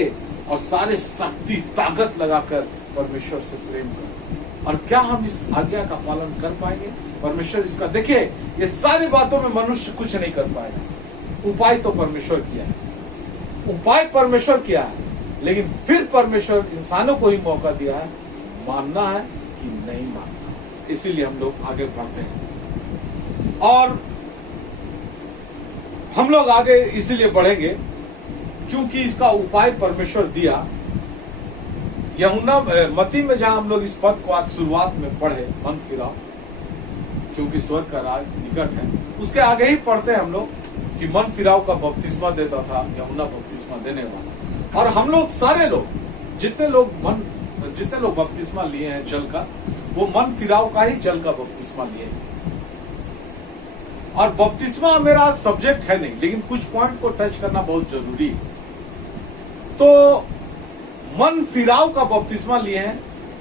और सारे शक्ति ताकत लगाकर परमेश्वर से प्रेम कर। और क्या हम इस आज्ञा का पालन कर पाएंगे? परमेश्वर इसका, देखिए ये सारी बातों में मनुष्य कुछ नहीं कर पाएगा। उपाय तो परमेश्वर किया है, उपाय परमेश्वर किया है, लेकिन फिर परमेश्वर इंसानों को ही मौका दिया है, मानना है कि नहीं मानना। इसीलिए हम लोग आगे बढ़ते हैं, और हम लोग आगे इसीलिए बढ़ेंगे क्योंकि इसका उपाय परमेश्वर दिया। यूहन्ना मत्ती में जहां हम लोग इस पद को आज शुरुआत में पढ़े, मन फिराओ क्योंकि स्वर्ग का राज निकट है, उसके आगे ही पढ़ते हैं हम लोग कि मन फिराओ का बपतिस्मा देता था यूहन्ना बपतिस्मा देने वाला। और हम लोग सारे लोग जितने लोग बपतिस्मा लिए हैं जल का, वो मन फिराओ का ही जल का बपतिस्मा लिए हैं। और बपतिस्मा मेरा सब्जेक्ट है नहीं, लेकिन कुछ पॉइंट को टच करना बहुत जरूरी है। तो मन फिराव का बपतिस्मा लिए हैं,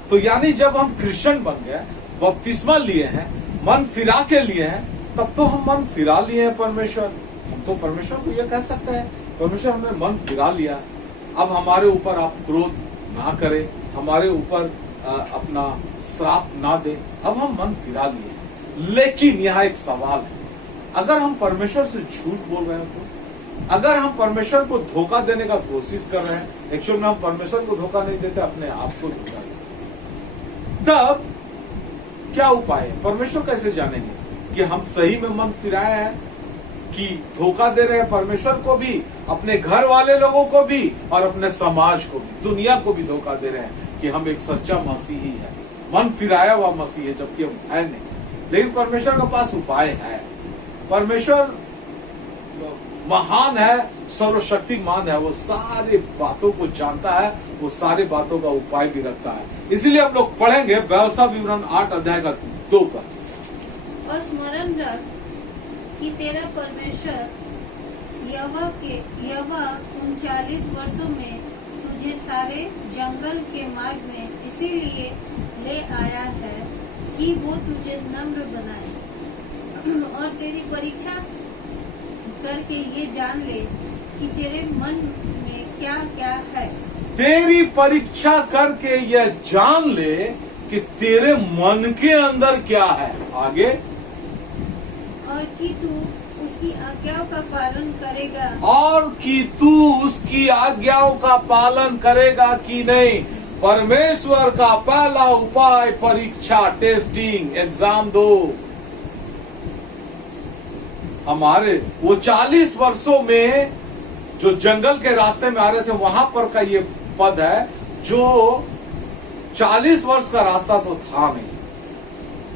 तो यानी जब हम क्रिश्चियन बन गए, बपतिस्मा लिए हैं, मन फिरा के लिए हैं, तब तो हम मन फिरा लिए हैं परमेश्वर। हम तो परमेश्वर को यह कह सकते हैं, परमेश्वर हमने मन फिरा लिया, अब हमारे ऊपर आप क्रोध ना करें, हमारे ऊपर अपना श्राप ना दे, अब हम मन फिरा लिए। लेकिन यहाँ एक सवाल है, अगर हम परमेश्वर से झूठ बोल रहे हैं, तो अगर हम परमेश्वर को धोखा देने का कोशिश कर रहे हैं, एक्चुअल में हम परमेश्वर को धोखा नहीं देते, अपने आप को धोखा देते, तब क्या उपाय है? परमेश्वर कैसे जानेंगे कि हम सही में मन फिराए हैं कि धोखा दे रहे हैं परमेश्वर को भी, अपने घर वाले लोगों को भी, और अपने समाज को भी, दुनिया को भी धोखा दे रहे हैं कि हम एक सच्चा मसीही है, मन फिराया हुआ मसीह है, जबकि हम है नहीं। लेकिन परमेश्वर के पास उपाय है। परमेश्वर महान है, सर्वशक्तिमान है, वो सारे बातों को जानता है, वो सारे बातों का उपाय भी रखता है। इसीलिए हम लोग पढ़ेंगे व्यवस्था विवरण 8 अध्याय का 2 पर। और स्मरण रख कि तेरा परमेश्वर यहोवा 39 वर्षों में तुझे सारे जंगल के मार्ग में इसीलिए ले आया है कि वो तुझे नम्र बनाए और तेरी परीक्षा करके ये जान ले कि तेरे मन में क्या क्या है। तेरी परीक्षा करके यह जान ले कि तेरे मन के अंदर क्या है। आगे, और कि तू उसकी आज्ञाओं का पालन करेगा, और कि तू उसकी आज्ञाओं का पालन करेगा कि नहीं। परमेश्वर का पहला उपाय परीक्षा, टेस्टिंग, एग्जाम दो। हमारे वो 40 वर्षों में जो जंगल के रास्ते में आ रहे थे, वहां पर का ये पद है, जो 40 वर्ष का रास्ता तो था नहीं,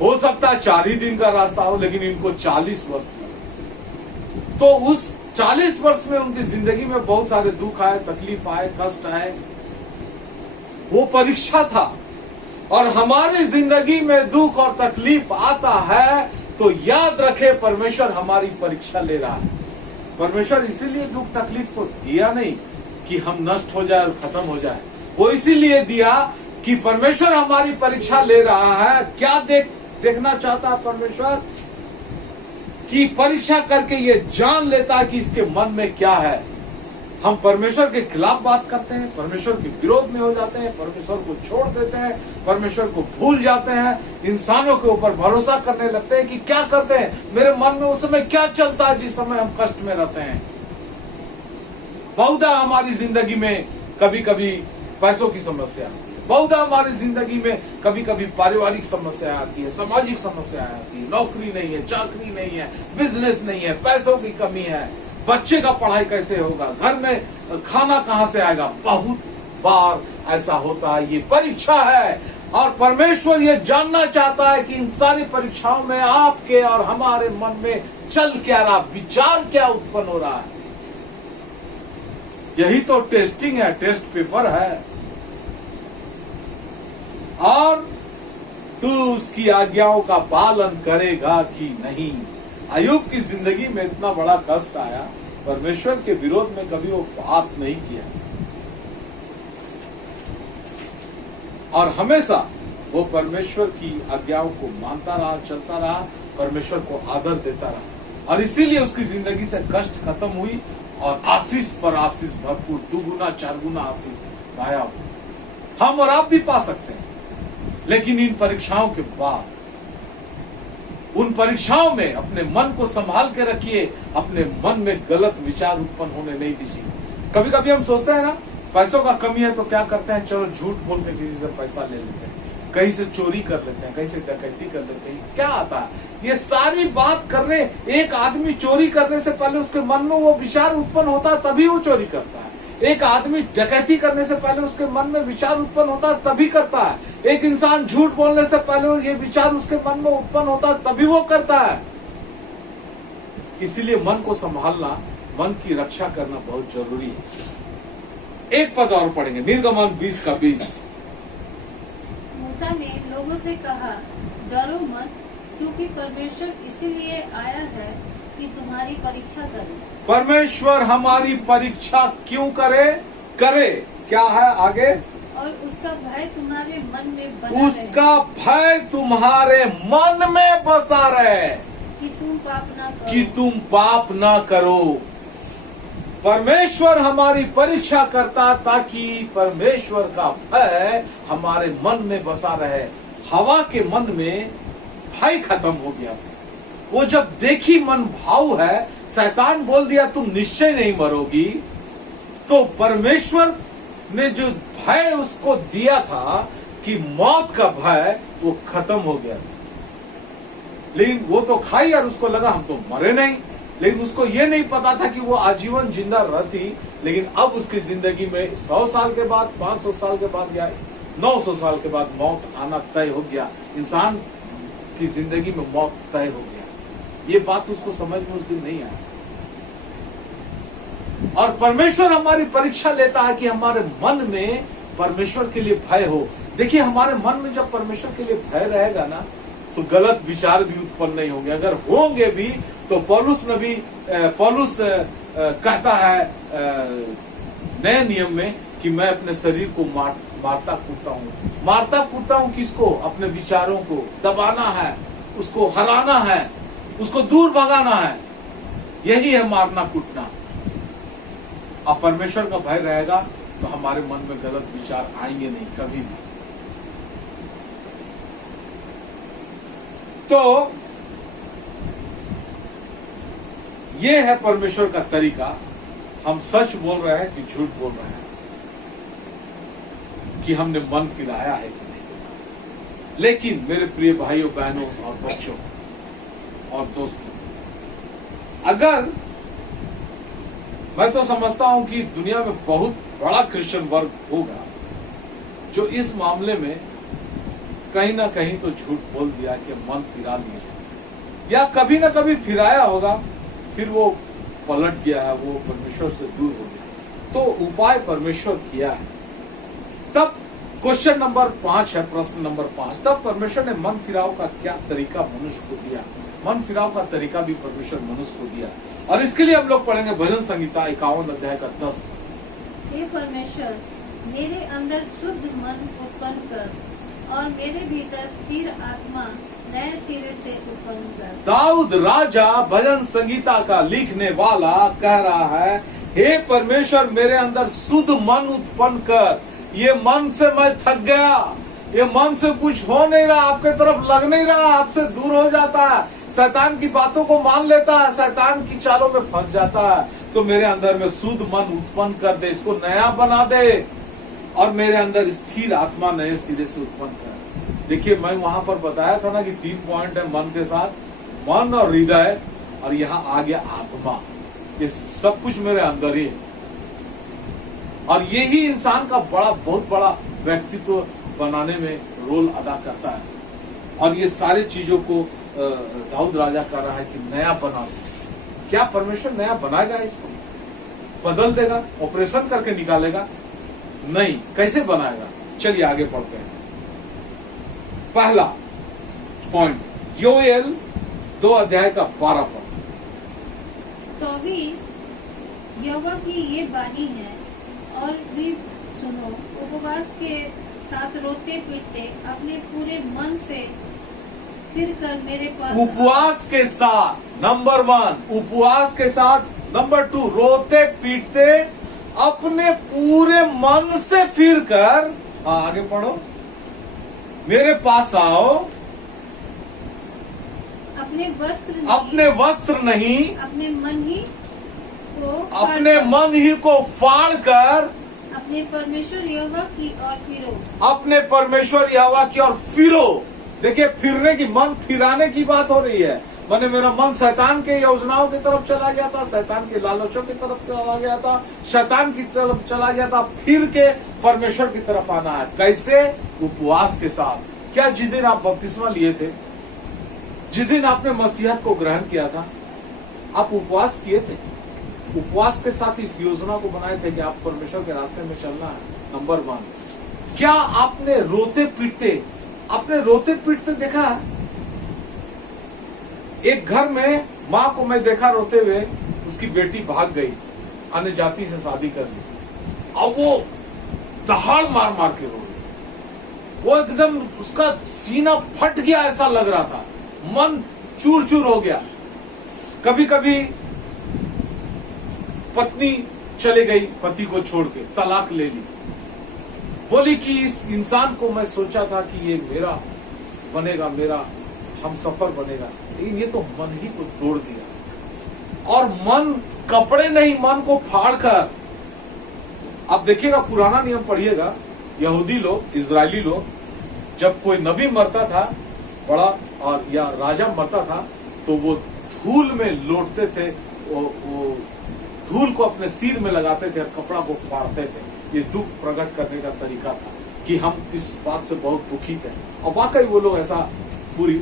हो सकता है 4 ही दिन का रास्ता हो, लेकिन इनको 40 वर्ष लगे। तो उस 40 वर्ष में उनकी जिंदगी में बहुत सारे दुख आए, तकलीफ आए, कष्ट आए, वो परीक्षा था। और हमारी जिंदगी में दुख और तकलीफ आता है तो याद रखे परमेश्वर हमारी परीक्षा ले रहा है। परमेश्वर इसीलिए दुख तकलीफ को दिया नहीं कि हम नष्ट हो जाए और खत्म हो जाए, वो इसीलिए दिया कि परमेश्वर हमारी परीक्षा ले रहा है। क्या देखना चाहता है परमेश्वर? कि परीक्षा करके ये जान लेता है कि इसके मन में क्या है। हम परमेश्वर के खिलाफ बात करते हैं, परमेश्वर के विरोध में हो जाते हैं, परमेश्वर को छोड़ देते हैं, परमेश्वर को भूल जाते हैं, इंसानों के ऊपर भरोसा करने लगते हैं कि क्या करते हैं, मेरे मन में उस समय क्या चलता है जिस समय हम कष्ट में रहते हैं। बहुधा हमारी जिंदगी में कभी कभी पैसों की समस्या आती है, बहुधा हमारी जिंदगी में कभी कभी पारिवारिक समस्या आती है, सामाजिक समस्या आती है, नौकरी नहीं है, चाकरी नहीं है, बिजनेस नहीं है, पैसों की कमी है, बच्चे का पढ़ाई कैसे होगा, घर में खाना कहां से आएगा। बहुत बार ऐसा होता है, ये परीक्षा है। और परमेश्वर ये जानना चाहता है कि इन सारी परीक्षाओं में आपके और हमारे मन में चल क्या रहा, विचार क्या उत्पन्न हो रहा है। यही तो टेस्टिंग है, टेस्ट पेपर है। और तू उसकी आज्ञाओं का पालन करेगा कि नहीं। अय्यूब की जिंदगी में इतना बड़ा कष्ट आया, परमेश्वर के विरोध में कभी वो बात नहीं किया, और हमेशा वो परमेश्वर की आज्ञाओं को मानता रहा, चलता रहा, परमेश्वर को आदर देता रहा। और इसीलिए उसकी जिंदगी से कष्ट खत्म हुई और आशीष पर आशीष भरपूर, 2 गुना 4 गुना आशीष पाया हुआ हम और आप भी पा सकते हैं। लेकिन इन परीक्षाओं के बाद, उन परीक्षाओं में अपने मन को संभाल के रखिए, अपने मन में गलत विचार उत्पन्न होने नहीं दीजिए। कभी कभी हम सोचते हैं ना, पैसों का कमी है तो क्या करते हैं, चलो झूठ बोल के किसी से पैसा ले लेते हैं, कहीं से चोरी कर लेते हैं, कहीं से डकैती कर लेते हैं। क्या आता है ये सारी बात करने? एक आदमी चोरी करने से पहले उसके मन में वो विचार उत्पन्न होता है, तभी वो चोरी करता है। एक आदमी डकैती करने से पहले उसके मन में विचार उत्पन्न होता है तभी करता है। एक इंसान झूठ बोलने से पहले ये विचार उसके मन में उत्पन्न होता है तभी वो करता है। इसीलिए मन को संभालना, मन की रक्षा करना बहुत जरूरी है। एक पद और पढ़ेंगे, निर्गमन 20:20। मूसा ने लोगों से कहा, डरो मत, क्योंकि परमेश्वर इसीलिए आया है कि तुम्हारी परीक्षा करे। परमेश्वर हमारी परीक्षा क्यों करे? क्या है आगे? और उसका भय तुम्हारे मन में बना उसका भय तुम्हारे मन में बसा रहे कि तुम पाप ना करो। परमेश्वर हमारी परीक्षा करता ताकि परमेश्वर का भय हमारे मन में बसा रहे। हवा के मन में भय खत्म हो गया। वो जब देखी मन भाव है, शैतान बोल दिया तुम निश्चय नहीं मरोगी, तो परमेश्वर ने जो भय उसको दिया था कि मौत का भय, वो खत्म हो गया था। लेकिन वो तो खाई और उसको लगा हम तो मरे नहीं, लेकिन उसको ये नहीं पता था कि वो आजीवन जिंदा रहती। लेकिन अब उसकी जिंदगी में 100 साल के बाद, 500 साल के बाद या 900 साल के बाद मौत आना तय हो गया। इंसान की जिंदगी में मौत तय हो गया। ये बात उसको समझ में उस दिन नहीं आई। और परमेश्वर हमारी परीक्षा लेता है कि हमारे मन में परमेश्वर के लिए भय हो। देखिए, हमारे मन में जब परमेश्वर के लिए भय रहेगा ना, तो गलत विचार भी उत्पन्न नहीं होंगे। अगर होंगे भी तो पौलुस कहता है नए नियम में कि मैं अपने शरीर को मारता कूटता हूं। किसको? अपने विचारों को दबाना है, उसको हराना है, उसको दूर भगाना है। यही है मारना कूटना। अब परमेश्वर का भय रहेगा तो हमारे मन में गलत विचार आएंगे नहीं कभी भी। तो ये है परमेश्वर का तरीका। हम सच बोल रहे हैं कि झूठ बोल रहे हैं, कि हमने मन फिराया है कि नहीं। लेकिन मेरे प्रिय भाइयों बहनों और बच्चों और दोस्तों, अगर मैं तो समझता हूं कि दुनिया में बहुत बड़ा क्रिश्चियन वर्ग होगा जो इस मामले में कहीं ना कहीं तो झूठ बोल दिया कि मन फिरा लिया, या कभी ना कभी फिराया होगा, फिर वो पलट गया है, वो परमेश्वर से दूर हो गया। तो उपाय परमेश्वर किया है। तब क्वेश्चन नंबर 5 है, प्रश्न नंबर 5, तब परमेश्वर ने मन फिराव का क्या तरीका मनुष्य को दिया? मन फिराव का तरीका भी परमेश्वर मनुष्य को दिया। और इसके लिए हम लोग पढ़ेंगे भजन संहिता 51 अध्याय का 10। हे परमेश्वर, मेरे अंदर शुद्ध मन उत्पन्न कर और मेरे भीतर स्थिर आत्मा नए सिरे से उत्पन्न कर। दाऊद राजा भजन संगीता का लिखने वाला कह रहा है, हे परमेश्वर, मेरे अंदर शुद्ध मन उत्पन्न कर। ये मन से मैं थक गया, ये मन से कुछ हो नहीं रहा, आपके तरफ लग नहीं रहा, आपसे दूर हो जाता है, शैतान की बातों को मान लेता है, शैतान की चालों में फंस जाता है। तो मेरे अंदर में शुद्ध मन उत्पन्न कर दे, इसको नया बना दे, और मेरे अंदर स्थिर आत्मा नए सिरे से उत्पन्न कर। देखिए, मैं वहां पर बताया था ना कि 3 पॉइंट है मन के साथ, मन और हृदय, और यहाँ आ गया आत्मा। ये सब कुछ मेरे अंदर ही है। और यही इंसान का बहुत बड़ा व्यक्तित्व बनाने में रोल अदा करता है। और ये सारी चीजों को दाऊद राजा कर रहा है कि नया बना दो। क्या परमेश्वर नया बनाएगा? इसको बदल देगा, ऑपरेशन करके निकालेगा? नहीं। कैसे बनाएगा? चलिए आगे पढ़ते हैं। पहला पॉइंट, योएल 2 अध्याय का 12 पद। तो भी यहोवा की ये वाणी है, और भी सुनो, उपवास के साथ रोते पीटते अपने पूरे मन से फिर कर मेरे पास। उपवास के साथ नंबर 1, उपवास के साथ नंबर 2, रोते पीटते अपने पूरे मन से फिर कर, आगे पढ़ो, मेरे पास आओ। अपने वस्त्र नहीं, अपने मन ही को फाड़ कर अपने परमेश्वर यहोवा की ओर फिरो। अपने परमेश्वर यहोवा की ओर फिरो। देखिए, फिरने की, मन फिराने की बात हो रही है। मैंने मेरा मन शैतान के योजनाओं की तरफ चला गया था, शैतान के लालचों की तरफ चला गया था, शैतान की तरफ चला गया था। फिर के परमेश्वर की तरफ आना है। कैसे? उपवास के साथ। क्या जिस दिन आप बपतिस्मा लिए थे, जिस दिन आपने मसीहत को ग्रहण किया था, आप उपवास किए थे? उपवास के साथ इस योजना को बनाए थे कि आप परमेश्वर के रास्ते में चलना है। नंबर 1, क्या आपने रोते पीटते देखा? एक घर में माँ को मैं देखा रोते हुए, उसकी बेटी भाग गई, अन्य जाति से शादी कर ली, और वो दहाड़ मार मार के रो रही। वो एकदम उसका सीना फट गया ऐसा लग रहा था, मन चूर चूर हो गया। कभी कभी पत्नी चले गई, पति को छोड़ के तलाक ले ली, बोली कि इस इंसान को मैं सोचा था कि ये मेरा बनेगा, मेरा हमसफर बनेगा, लेकिन ये तो मन ही को तोड़ दिया। और मन कपड़े नहीं, मन को फाड़ कर। आप देखिएगा, पुराना नियम पढ़िएगा, यहूदी लोग, इजरायली लोग, जब कोई नबी मरता था बड़ा और या राजा मरता था, तो वो धूल में लौटते थे, वो धूल को अपने सिर में लगाते थे और कपड़ा को फाड़ते थे। ये दुख प्रकट करने का तरीका था कि हम इस बात से बहुत दुखित हैं। और वाकई वो लोग ऐसा पूरी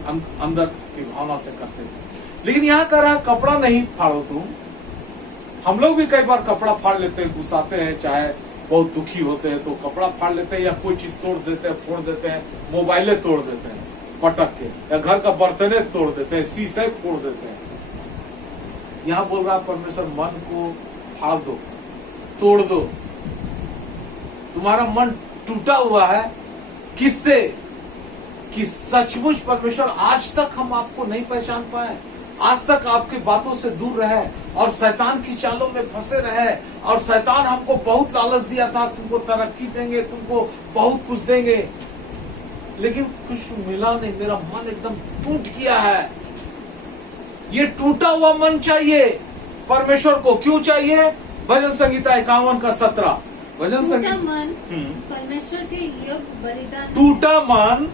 अंदर की भावना से करते थे। लेकिन यहाँ कह रहा, कपड़ा नहीं फाड़ो तुम। हम लोग भी कई बार कपड़ा फाड़ लेते हैं, गुस्साते हैं, चाहे बहुत दुखी होते हैं तो कपड़ा फाड़ लेते हैं, या कोई चीज तोड़ देते हैं, फोड़ देते हैं, मोबाइलें तोड़ देते हैं पटक के, या घर का बर्तने तोड़ देते हैं, शीशे फोड़ देते हैं। यहाँ बोल रहा परमेश्वर, मन को फाड़ दो, तोड़ दो। तुम्हारा मन टूटा हुआ है, किससे? कि सचमुच परमेश्वर आज तक हम आपको नहीं पहचान पाए, आज तक आपकी बातों से दूर रहे और शैतान की चालों में फंसे रहे, और शैतान हमको बहुत लालच दिया था, तुमको तरक्की देंगे, तुमको बहुत कुछ देंगे, लेकिन कुछ मिला नहीं। मेरा मन एकदम टूट गया है। ये टूटा हुआ मन चाहिए परमेश्वर को। क्यों चाहिए? भजन संगीता 51:17। भजन संगीता, परमेश्वर के योग्य बलिदान, टूटा मन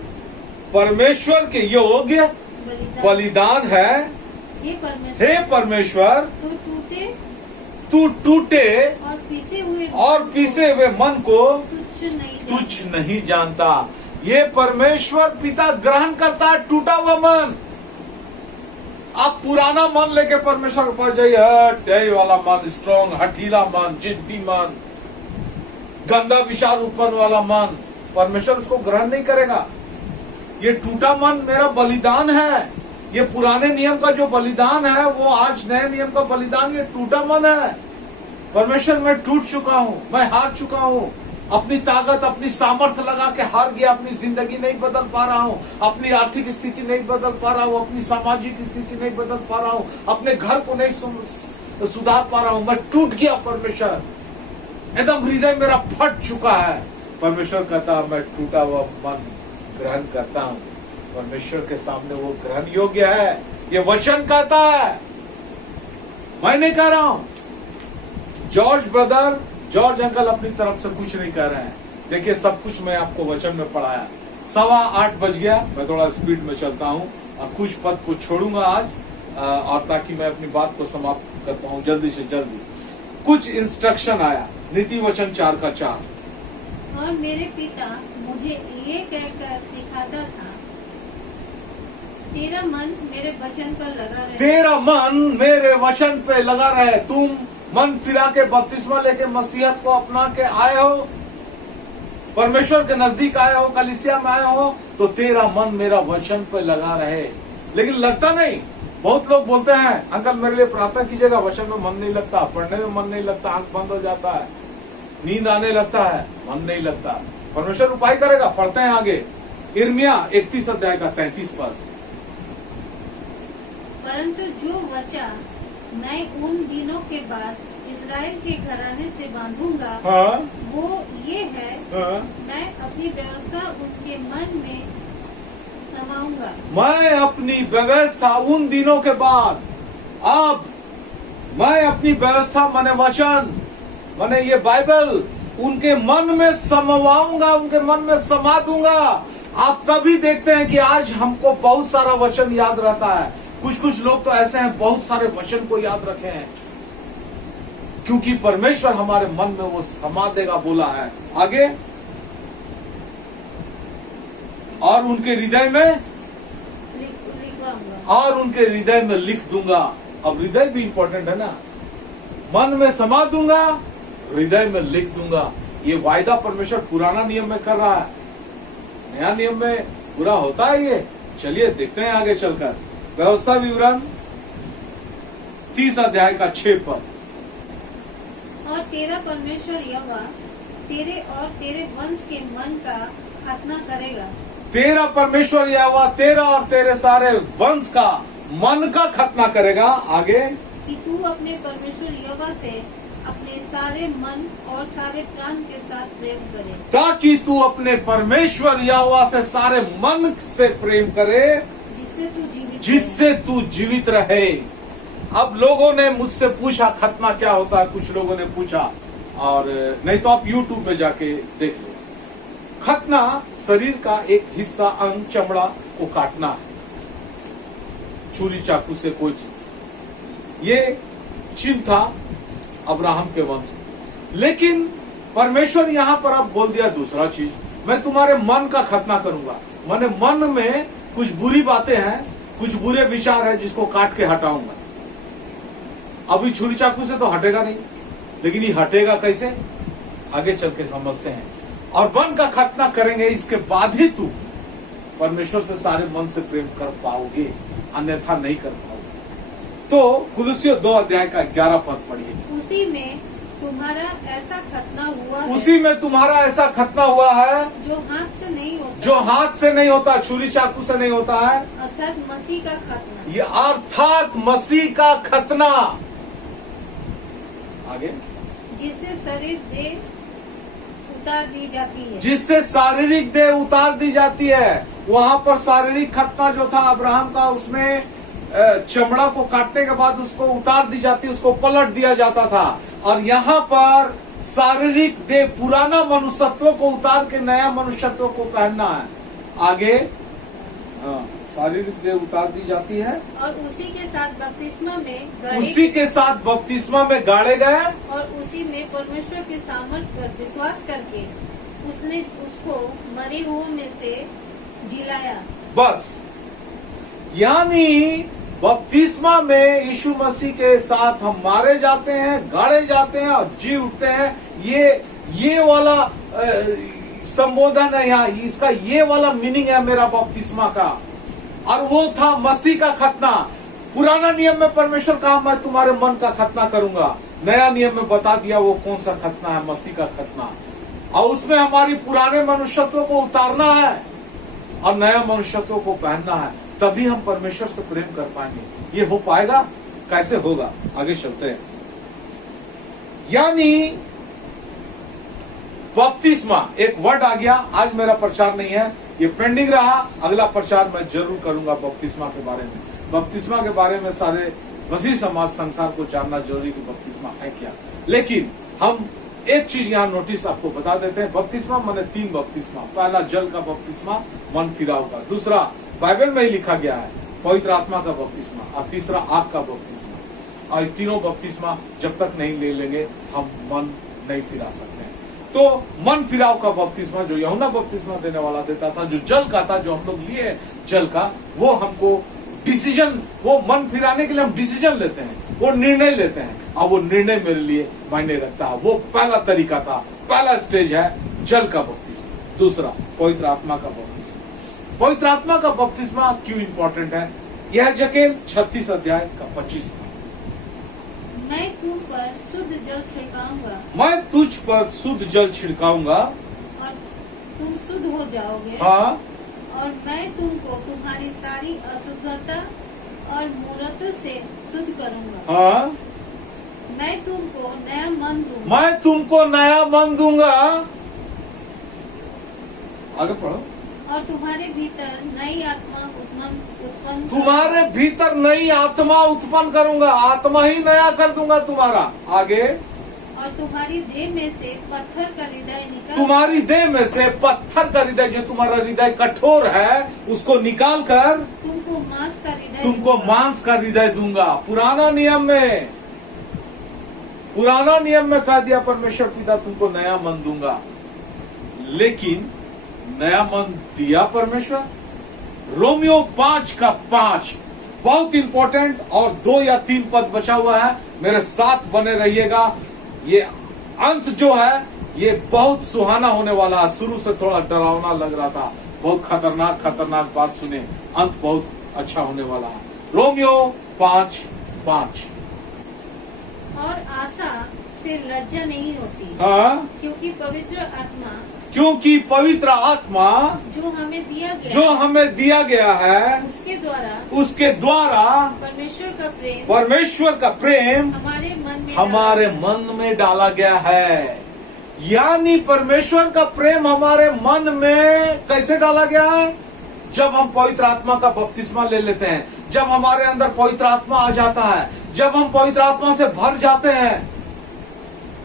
परमेश्वर के योग्य बलिदान है। हे परमेश्वर, तू टूटे और पीसे हुए मन को तुच्छ नहीं जानता। ये परमेश्वर पिता ग्रहण करता है, टूटा हुआ मन। आप पुराना मन लेके परमेश्वर के पास जाइए, वाला मन, स्ट्रॉन्ग, हठीला मन, जिद्दी मन, गंदा विचार उत्पन्न वाला मन, परमेश्वर उसको ग्रहण नहीं करेगा। ये टूटा मन मेरा बलिदान है। ये पुराने नियम का जो बलिदान है वो आज नए नियम का बलिदान, ये टूटा मन है। परमेश्वर, मैं टूट चुका हूँ, मैं हार चुका हूँ, अपनी ताकत, अपनी सामर्थ्य लगा के हार गया, अपनी जिंदगी नहीं बदल पा रहा हूँ, अपनी आर्थिक स्थिति नहीं बदल पा रहा हूँ, अपनी सामाजिक स्थिति नहीं बदल पा रहा हूँ, अपने घर को नहीं सुधार पा रहा हूँ, मैं टूट गया परमेश्वर, एकदम हृदय मेरा फट चुका है। परमेश्वर कहता है, मैं टूटा हुआ मन ग्रहण करता हूँ। परमेश्वर के सामने वो ग्रहण योग्य है। ये वचन कहता है, मैं नहीं कह रहा हूं। जॉर्ज अंकल अपनी तरफ से कुछ नहीं कह रहे हैं। देखिए, सब कुछ मैं आपको वचन में पढ़ाया। 8:15 बज गया, मैं थोड़ा स्पीड में चलता हूँ और कुछ पद को छोड़ूंगा आज, और ताकि मैं अपनी बात को समाप्त कर पाऊं जल्दी से जल्दी। कुछ इंस्ट्रक्शन आया, नीति वचन 4:4। और मेरे पिता मुझे ये कहकर सिखाता था, तेरा मन मेरे वचन पर लगा रहे। तेरा मन मेरे वचन पे लगा रहे। तुम मन फिरा के बपतिस्मा लेके मसीहत को अपना के आए हो, परमेश्वर के नजदीक आए हो, कलीसिया में आए हो, तो तेरा मन मेरा वचन पे लगा रहे। लेकिन लगता नहीं। बहुत लोग बोलते हैं, अंकल मेरे लिए प्रार्थना कीजिएगा, वचन में मन नहीं लगता, पढ़ने में मन नहीं लगता, आंख बंद हो जाता है, नींद आने लगता है, मन नहीं लगता। परमेश्वर उपाय करेगा। पढ़ते हैं आगे, यिर्मयाह 31:33 पद। परंतु जो वचा मैं उन दिनों के बाद इस्राएल के घराने से बांधूंगा, हाँ? वो ये है, हाँ? मैं अपनी व्यवस्था उनके मन में समाऊंगा। मैं अपनी व्यवस्था उन दिनों के बाद, अब मैं अपनी व्यवस्था माने वचन, माने ये बाइबल, उनके मन में समवाऊंगा, उनके मन में समा दूंगा। आप तभी देखते हैं कि आज हमको बहुत सारा वचन याद रहता है। कुछ लोग तो ऐसे हैं, बहुत सारे वचन को याद रखे हैं, क्योंकि परमेश्वर हमारे मन में वो समा देगा बोला है। आगे, और उनके हृदय में लिख दूंगा। अब हृदय भी इंपॉर्टेंट है ना, मन में समा दूंगा, हृदय में लिख दूंगा। ये वायदा परमेश्वर पुराना नियम में कर रहा है, नया नियम में पूरा होता है ये। चलिए देखते हैं आगे चलकर। व्यवस्था विवरण 30 अध्याय का 6 पद। और तेरा परमेश्वर यहोवा तेरे और तेरे वंश के मन का खातना करेगा। तेरा परमेश्वर यहोवा तेरा और तेरे सारे वंश का मन का खतना करेगा। आगे, कि तू अपने परमेश्वर यहोवा से अपने सारे मन और सारे प्राण के साथ प्रेम करे, ताकि तू अपने परमेश्वर यहोवा से सारे मन से प्रेम करे, जिससे तू जीवित रहे। अब लोगों ने मुझसे पूछा खतना क्या होता है, कुछ लोगों ने पूछा, और नहीं तो आप YouTube में जाके देख लो। खतना शरीर का एक हिस्सा, अंग, चमड़ा को काटना है छुरी चाकू से कोई चीज। ये चिन्ह था अब्राहम के वंश। लेकिन परमेश्वर यहाँ पर अब बोल दिया दूसरा चीज, मैं तुम्हारे मन का खतना करूंगा। माने मन में कुछ बुरी बातें हैं, कुछ बुरे विचार हैं, जिसको काट के हटाऊंगा। अभी छुरी चाकू से तो हटेगा नहीं, लेकिन ये हटेगा कैसे, आगे चल के समझते हैं। और मन का खतना करेंगे, इसके बाद ही तू परमेश्वर से सारे मन से प्रेम कर पाओगे, अन्यथा नहीं कर पाओगे। तो कुलुस्सियों 2 अध्याय का 11 पद पढ़िए। उसी में तुम्हारा ऐसा खतना हुआ है, उसी में तुम्हारा ऐसा खतना हुआ है जो हाथ से नहीं होता, जो हाथ से नहीं होता, छुरी चाकू से नहीं होता है, अर्थात मसीह का खतना। ये अर्थात मसीह का खतना। आगे, जिससे शरीर देह उतार दी जाती है, जिससे शारीरिक देह उतार दी जाती है। वहां पर शारीरिक खतना जो था अब्राहम का, उसमें चमड़ा को काटने के बाद उसको उतार दी जाती, उसको पलट दिया जाता था। और यहाँ पर शारीरिक देह, पुराना मनुष्यत्व को उतार के नया मनुष्यत्व को पहनना है। आगे, शारीरिक देह उतार दी जाती है, और उसी के साथ बपतिस्मा में उसी के साथ बपतिस्मा में गाड़े गए, और उसी में परमेश्वर के सामर्थ्य पर विश्वास करके उसने उसको मरे हुओं में से जिलाया। बस, यानी बपतिस्मा में यीशु मसीह के साथ हम मारे जाते हैं, गाड़े जाते हैं और जी उठते हैं। ये वाला संबोधन है यहाँ, इसका ये वाला मीनिंग है मेरा बपतिस्मा का। और वो था मसीह का खतना। पुराना नियम में परमेश्वर कहा मैं तुम्हारे मन का खतना करूंगा, नया नियम में बता दिया वो कौन सा खतना है, मसीह का खतना। और उसमें हमारी पुराने मनुष्यत्व को उतारना है और नया मनुष्यत्व को पहनना है, तभी हम परमेश्वर से प्रेम कर पाएंगे। ये हो पाएगा, कैसे होगा, आगे चलते हैं। यानी बपतिस्मा एक वर्ड आ गया। आज मेरा प्रचार नहीं है, ये पेंडिंग रहा, अगला प्रचार मैं जरूर करूंगा बपतिस्मा के बारे में। बपतिस्मा के बारे में सारे मसीह समाज, संसार को जानना जरूरी कि बपतिस्मा है क्या। लेकिन हम एक चीज यहाँ नोटिस आपको बता देते हैं। बपतिस्मा माने 3 बपतिस्मा। पहला जल का बपतिस्मा, मन फिराव का। दूसरा बाइबल में ही लिखा गया है, पवित्र आत्मा का बपतिस्मा। और तीसरा आग का बपतिस्मा। और तीनों बपतिस्मा जब तक नहीं ले लेंगे हम मन नहीं फिरा सकते। तो मन फिराव का बपतिस्मा जो यूहन्ना बपतिस्मा देने वाला देता था, जो जल का था, जो हम लोग लिए जल का, वो हमको डिसीजन, वो मन फिराने के लिए हम डिसीजन लेते हैं, वो निर्णय लेते हैं। और वो निर्णय मेरे लिए मायने रखता है। वो पहला तरीका था, पहला स्टेज है जल का बपतिस्मा। दूसरा पवित्र आत्मा का बपतिस्मा। पवित्र आत्मा का बपतिस्मा क्यों इंपॉर्टेंट है? यह जकेल 36 अध्याय का 25। मैं तुम पर शुद्ध जल छिड़काऊंगा, मैं तुझ पर शुद्ध जल छिड़काऊंगा और तुम शुद्ध हो जाओगे। हाँ, और मैं तुमको तुम्हारी सारी अशुद्धता और मूर्खता से शुद्ध करूंगा। हाँ, मैं तुमको नया मन दूंगा। मैं तुमको नया मन दूंगा। आगे पढ़ो। और तुम्हारे भीतर नई आत्मा उत्पन्न तुम्हारे भीतर नई आत्मा उत्पन्न करूंगा, आत्मा ही नया कर दूंगा तुम्हारा। आगे, और तुम्हारी देह में से पत्थर का हृदय निकाल, तुम्हारी देह में से पत्थर का हृदय, जो तुम्हारा हृदय कठोर है, उसको निकाल कर तुमको मांस का हृदय तुमको दूंगा। मांस का हृदय दूंगा। पुराना नियम में कह दिया परमेश्वर पिता तुमको नया मन दूंगा, लेकिन नया मन दिया परमेश्वर। रोमियो 5:5 बहुत इंपॉर्टेंट, और 2 या 3 पद बचा हुआ है, मेरे साथ बने रहिएगा। ये अंत जो है ये बहुत सुहाना होने वाला है। शुरू से थोड़ा डरावना लग रहा था, बहुत खतरनाक बात सुने, अंत बहुत अच्छा होने वाला है। रोमियो 5:5। और आशा से लज्जा नहीं होती, हाँ, क्योंकि पवित्र आत्मा जो हमें दिया गया है उसके द्वारा परमेश्वर का प्रेम हमारे मन में डाला गया है। यानी परमेश्वर का प्रेम हमारे मन में कैसे डाला गया है? जब हम पवित्र आत्मा का बपतिस्मा ले लेते हैं, जब हमारे अंदर पवित्र आत्मा आ जाता है, जब हम पवित्र आत्मा से भर जाते हैं,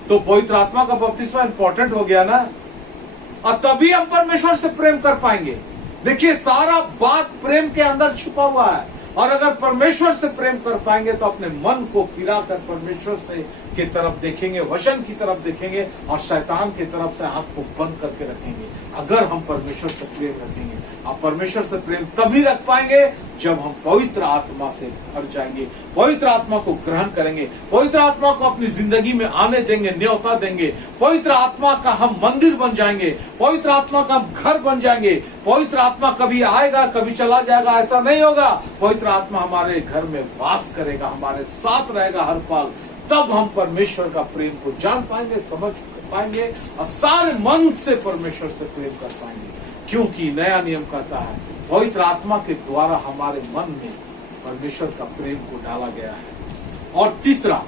तो पवित्र आत्मा का बपतिस्मा इंपॉर्टेंट हो गया ना, और तभी हम परमेश्वर से प्रेम कर पाएंगे। देखिए, सारा बात प्रेम के अंदर छुपा हुआ है। और अगर परमेश्वर से प्रेम कर पाएंगे तो अपने मन को फिरा कर परमेश्वर से की तरफ देखेंगे, वचन की तरफ देखेंगे, और शैतान की तरफ से आंख को बंद करके रखेंगे। अगर हम परमेश्वर से प्रेम रखेंगे, आप परमेश्वर से प्रेम तभी रख पाएंगे जब हम पवित्र आत्मा से भर जाएंगे, पवित्र आत्मा को ग्रहण करेंगे, पवित्र आत्मा को अपनी जिंदगी में आने देंगे, न्योता देंगे, पवित्र आत्मा का हम मंदिर बन जाएंगे, पवित्र आत्मा का हम घर बन जाएंगे। पवित्र आत्मा कभी आएगा कभी चला जाएगा ऐसा नहीं होगा। पवित्र आत्मा हमारे घर में वास करेगा, हमारे साथ रहेगा हर पल। तब हम परमेश्वर का प्रेम को जान पाएंगे, समझ पाएंगे, और सारे मन से परमेश्वर से प्रेम कर पाएंगे। क्योंकि नया नियम कहता है पवित्र आत्मा के द्वारा हमारे मन में परमेश्वर का प्रेम को डाला गया है। और तीसरा,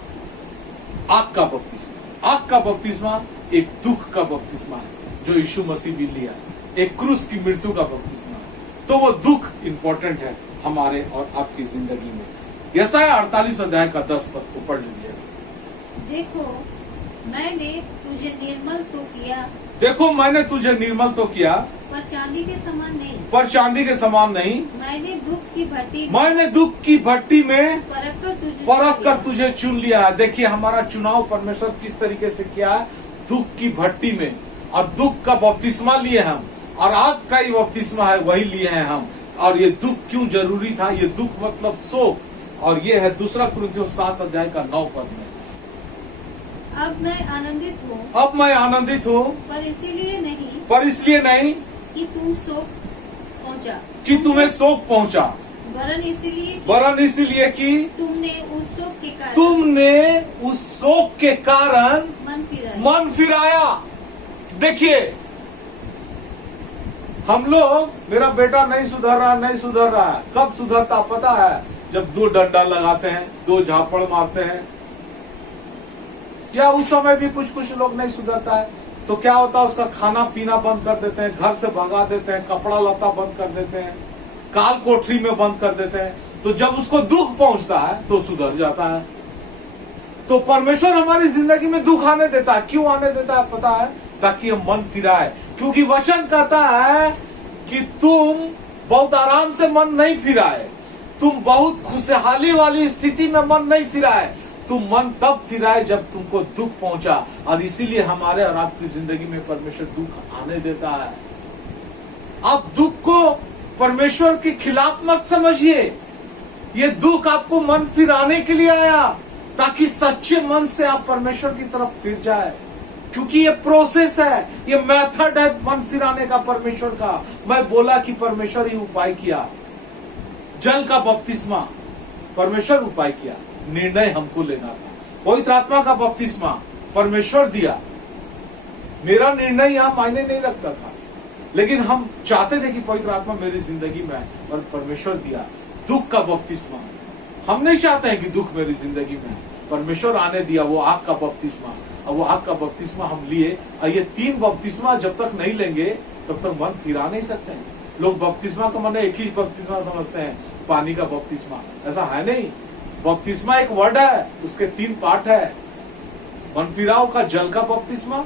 आग का बपतिस्मा। आग का बपतिस्मा एक दुख का बपतिस्मा है जो यीशु मसीह भी लिया, एक क्रूस की मृत्यु का बपतिस्मा है। तो वो दुख इंपॉर्टेंट है हमारे और आपकी जिंदगी में। यशायाह 48 अध्याय का 10 पद को पढ़ लीजिए। देखो मैंने तुझे निर्मल तो किया, देखो मैंने तुझे निर्मल तो किया, पर चांदी के समान नहीं, पर चांदी के समान नहीं। मैंने दुख की भट्टी में परख कर तुझे चुन लिया है। देखिए, हमारा चुनाव परमेश्वर किस तरीके से किया है, दुख की भट्टी में। और दुख का बपतिस्मा लिए हम, और आग का ही बपतिस्मा है वही लिए हैं हम। और ये दुख क्यों जरूरी था? ये दुख मतलब शोक, और ये है 2 कुरिन्थियों 7 अध्याय का 9 पद में। अब मैं आनंदित हूँ, पर इसलिए नहीं कि तुम्हें शोक पहुंचा, वरन इसलिए कि तुमने उस शोक के कारण मन फिराया। देखिए, हम लोग, मेरा बेटा नहीं सुधर रहा है। कब सुधरता पता है? जब 2 डंडा लगाते हैं, 2 झापड़ मारते हैं, या उस समय भी कुछ लोग नहीं सुधरता है तो क्या होता है, उसका खाना पीना बंद कर देते हैं, घर से भगा देते हैं, कपड़ा लत्ता बंद कर देते हैं, काल कोठरी में बंद कर देते हैं। तो जब उसको दुख पहुंचता है तो सुधर जाता है। तो परमेश्वर हमारी जिंदगी में दुख आने देता है। क्यों आने देता है पता है? ताकि हम मन फिराए। क्योंकि वचन कहता है कि तुम बहुत आराम से मन नहीं फिराए, तुम बहुत खुशहाली वाली स्थिति में मन नहीं फिराए, तुम मन तब फिराए जब तुमको दुख पहुंचा। और इसीलिए हमारे और आपकी जिंदगी में परमेश्वर दुख आने देता है। आप दुख को परमेश्वर के खिलाफ मत समझिए। ये दुख आपको मन फिराने के लिए आया, ताकि सच्चे मन से आप परमेश्वर की तरफ फिर जाए। क्योंकि ये प्रोसेस है, ये मेथड है मन फिराने का परमेश्वर का। मैं बोला कि परमेश्वर ही उपाय किया, जल का बपतिस्मा परमेश्वर उपाय किया, निर्णय हमको लेना था। पवित्र आत्मा का बपतिस्मा परमेश्वर दिया, मेरा निर्णय यहाँ मायने नहीं रखता था, लेकिन हम चाहते थे कि पवित्र आत्मा मेरी जिंदगी में आए, और परमेश्वर दिया। दुख का बपतिस्मा, हम नहीं चाहते हैं कि दुख मेरी जिंदगी में आए, परमेश्वर आने दिया, वो आग का बपतिस्मा। और वो आग का बपतिस्मा हम लिए। और ये 3 बपतिस्मा जब तक नहीं लेंगे तब तक मन फिरा नहीं सकते हैं। लोग बपतिस्मा का मन एक ही बपतिस्मा समझते हैं, पानी का बपतिस्मा। ऐसा है नहीं। बपतिस्मा एक वर्ड है, उसके 3 पार्ट है। मन फिराव का जल का बपतिस्मा,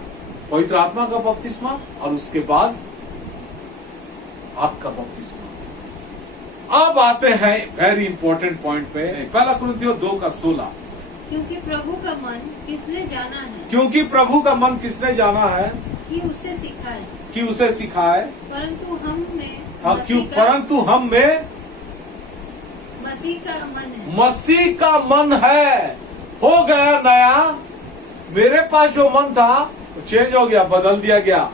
पवित्र आत्मा का बपतिस्मा, और उसके बाद आग का बपतिस्मा। अब आते हैं वेरी इंपॉर्टेंट पॉइंट पे, पहला कुरिन्थियों 2:16। क्योंकि प्रभु का मन किसने जाना है क्योंकि प्रभु का मन किसने जाना है कि उसे सिखाए, कि उसे सिखाए, परंतु हम में परंतु हम में मसीह का मन है। मसीह का मन है। हो गया नया। मेरे पास जो मन था वो चेंज हो गया, बदल दिया गया।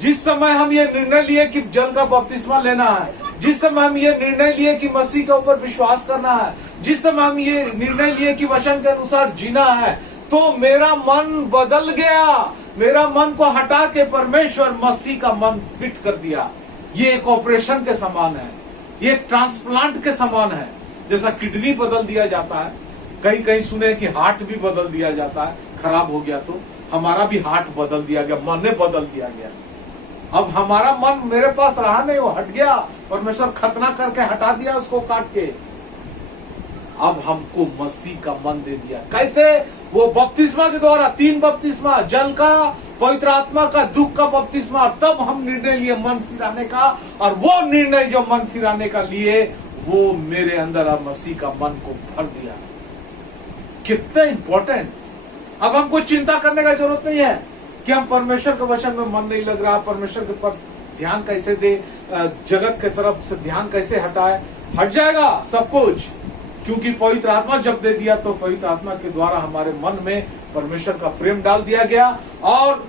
जिस समय हम ये निर्णय लिए कि जल का बपतिस्मा लेना है, जिस समय हम ये निर्णय लिए कि मसीह के ऊपर विश्वास करना है, जिस समय हम ये निर्णय लिए कि वचन के अनुसार जीना है, तो मेरा मन बदल गया। मेरा मन को हटा के परमेश्वर मसीह का मन फिट कर दिया। ये एक ऑपरेशन के समान है, ये एक ट्रांसप्लांट के समान है। जैसा किडनी बदल दिया जाता है, कहीं कहीं सुने कि हार्ट भी बदल दिया जाता है, खराब हो गया तो हमारा भी हार्ट बदल दिया गया, मन ने बदल दिया गया। अब हमारा मन मेरे पास रहा नहीं, वो हट गया। परमेश्वर खतना करके हटा दिया उसको, काट के। अब हमको मसीह का मन दे दिया। कैसे? वो बपतिस्मा के द्वारा, 3 बपतिस्मा, जल का, पवित्र आत्मा का, दुख का बपतिस्मा। तब हम निर्णय लिए मन फिराने का, और वो निर्णय जो मन फिराने का लिए, वो मेरे अंदर अब मसीह का मन को भर दिया। कितना इंपॉर्टेंट। अब हमको चिंता करने का जरूरत नहीं है कि हम परमेश्वर के वचन में मन नहीं लग रहा, परमेश्वर के पर ध्यान कैसे दे, जगत के तरफ से ध्यान कैसे हटाए। हट जाएगा सब कुछ, क्योंकि पवित्र आत्मा जब दे दिया तो पवित्र आत्मा के द्वारा हमारे मन में परमेश्वर का प्रेम डाल दिया गया, और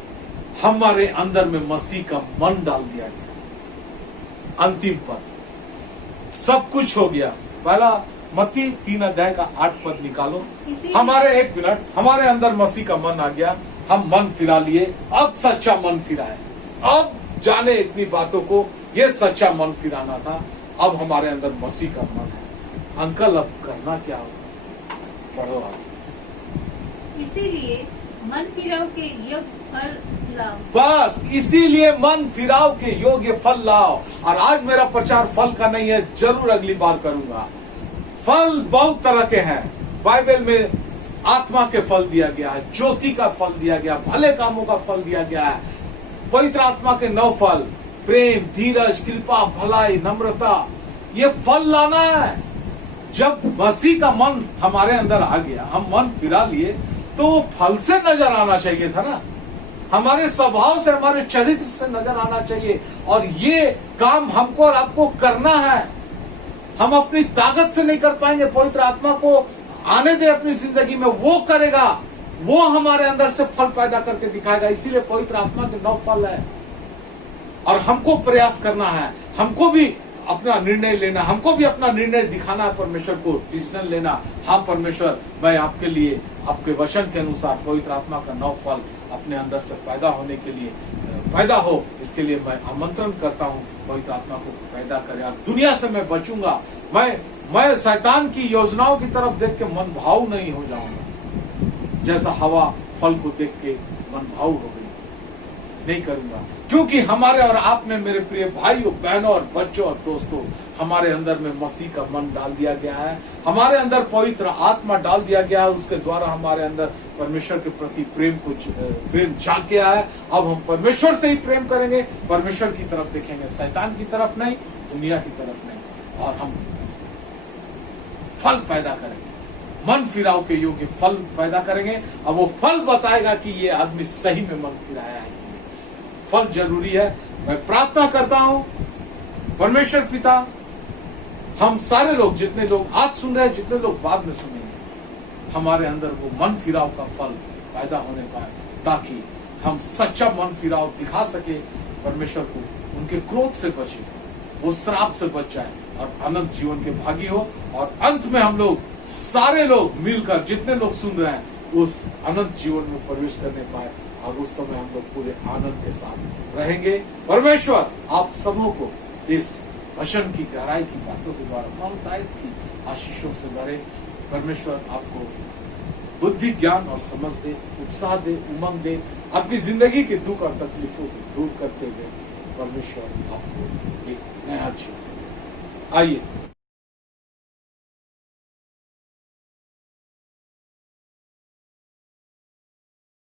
हमारे अंदर में मसीह का मन डाल दिया गया। अंतिम पद, सब कुछ हो गया। पहला मत्ती 3:8 निकालो। हमारे 1 मिनट, हमारे अंदर मसीह का मन आ गया, हम मन फिरा लिए। अब सच्चा मन फिराए। अब जाने इतनी बातों को, ये सच्चा मन फिराना था। अब हमारे अंदर मसीह का मन है। अंकल, अब करना क्या होगा? पढ़ो आप। इसीलिए मन फिराव के योग्य फल लाओ। बस इसीलिए मन फिराव के योग्य फल लाओ। और आज मेरा प्रचार फल का नहीं है, जरूर अगली बार करूंगा। फल बहुत तरह के हैं। बाइबल में आत्मा के फल दिया गया है, ज्योति का फल दिया गया, भले कामों का फल दिया गया है। पवित्र आत्मा के 9 फल, प्रेम, धीरज, कृपा, भलाई, नम्रता, ये फल लाना है। जब मसीह का मन हमारे अंदर आ गया, हम मन फिरा लिए, तो वो फल से नजर आना चाहिए था ना। हमारे स्वभाव से, हमारे चरित्र से नजर आना चाहिए। और ये काम हमको और आपको करना है। हम अपनी ताकत से नहीं कर पाएंगे। पवित्र आत्मा को आने दे अपनी जिंदगी में, वो करेगा, वो हमारे अंदर से फल पैदा करके दिखाएगा। इसीलिए पवित्र आत्मा के 9 फल है। और हमको प्रयास करना है, हमको भी अपना निर्णय लेना, हमको भी अपना निर्णय दिखाना है परमेश्वर को, डिसीजन लेना। हाँ परमेश्वर, मैं आपके लिए, आपके वचन के अनुसार पवित्र आत्मा का 9 फल अपने अंदर से पैदा होने के लिए, पैदा हो, इसके लिए मैं आमंत्रण करता हूँ। पवित्र आत्मा को पैदा करे, और दुनिया से मैं बचूंगा। मैं शैतान की योजनाओं की तरफ देख के मन भाव नहीं हो जाऊंगा, जैसा हवा फल को देख के मन भाव हो गई थी। नहीं करूंगा, क्योंकि हमारे और आप में, मेरे प्रिय भाइयों, बहनों और बच्चों और दोस्तों, हमारे अंदर में मसीह का मन डाल दिया गया है। हमारे अंदर पवित्र आत्मा डाल दिया गया है। उसके द्वारा हमारे अंदर परमेश्वर के प्रति प्रेम जाग गया है। अब हम परमेश्वर से ही प्रेम करेंगे, परमेश्वर की तरफ देखेंगे, शैतान की तरफ नहीं, दुनिया की तरफ नहीं। और हम फल पैदा करेंगे, मन फिराव के योग्य फल पैदा करेंगे। अब वो फल बताएगा कि ये आदमी सही में मन फिराया है। फल जरूरी है। मैं प्रार्थना करता हूं परमेश्वर पिता, हम सारे लोग, जितने लोग आज सुन रहे हैं, जितने लोग बाद में सुनेंगे, हमारे अंदर वो मन फिराव का फल पैदा होने पाए, ताकि हम सच्चा मन फिराव दिखा सके परमेश्वर को, उनके क्रोध से बचे, वो श्राप से बच जाए और अनंत जीवन के भागी हो। और अंत में हम लोग सारे लोग मिलकर, जितने लोग सुन रहे हैं, उस अनंत जीवन में प्रवेश करने पाए, और उस समय हम लोग पूरे आनंद के साथ रहेंगे। परमेश्वर आप सबों को इस वचन की गहराई की बातों के द्वारा बहुतायत की आशीषों से भरे। परमेश्वर आपको बुद्धि, ज्ञान और समझ दे, उत्साह दे, उमंग दे। अपनी जिंदगी के दुख और तकलीफों को दूर करते हुए परमेश्वर आपको एक नया जीवन। आइए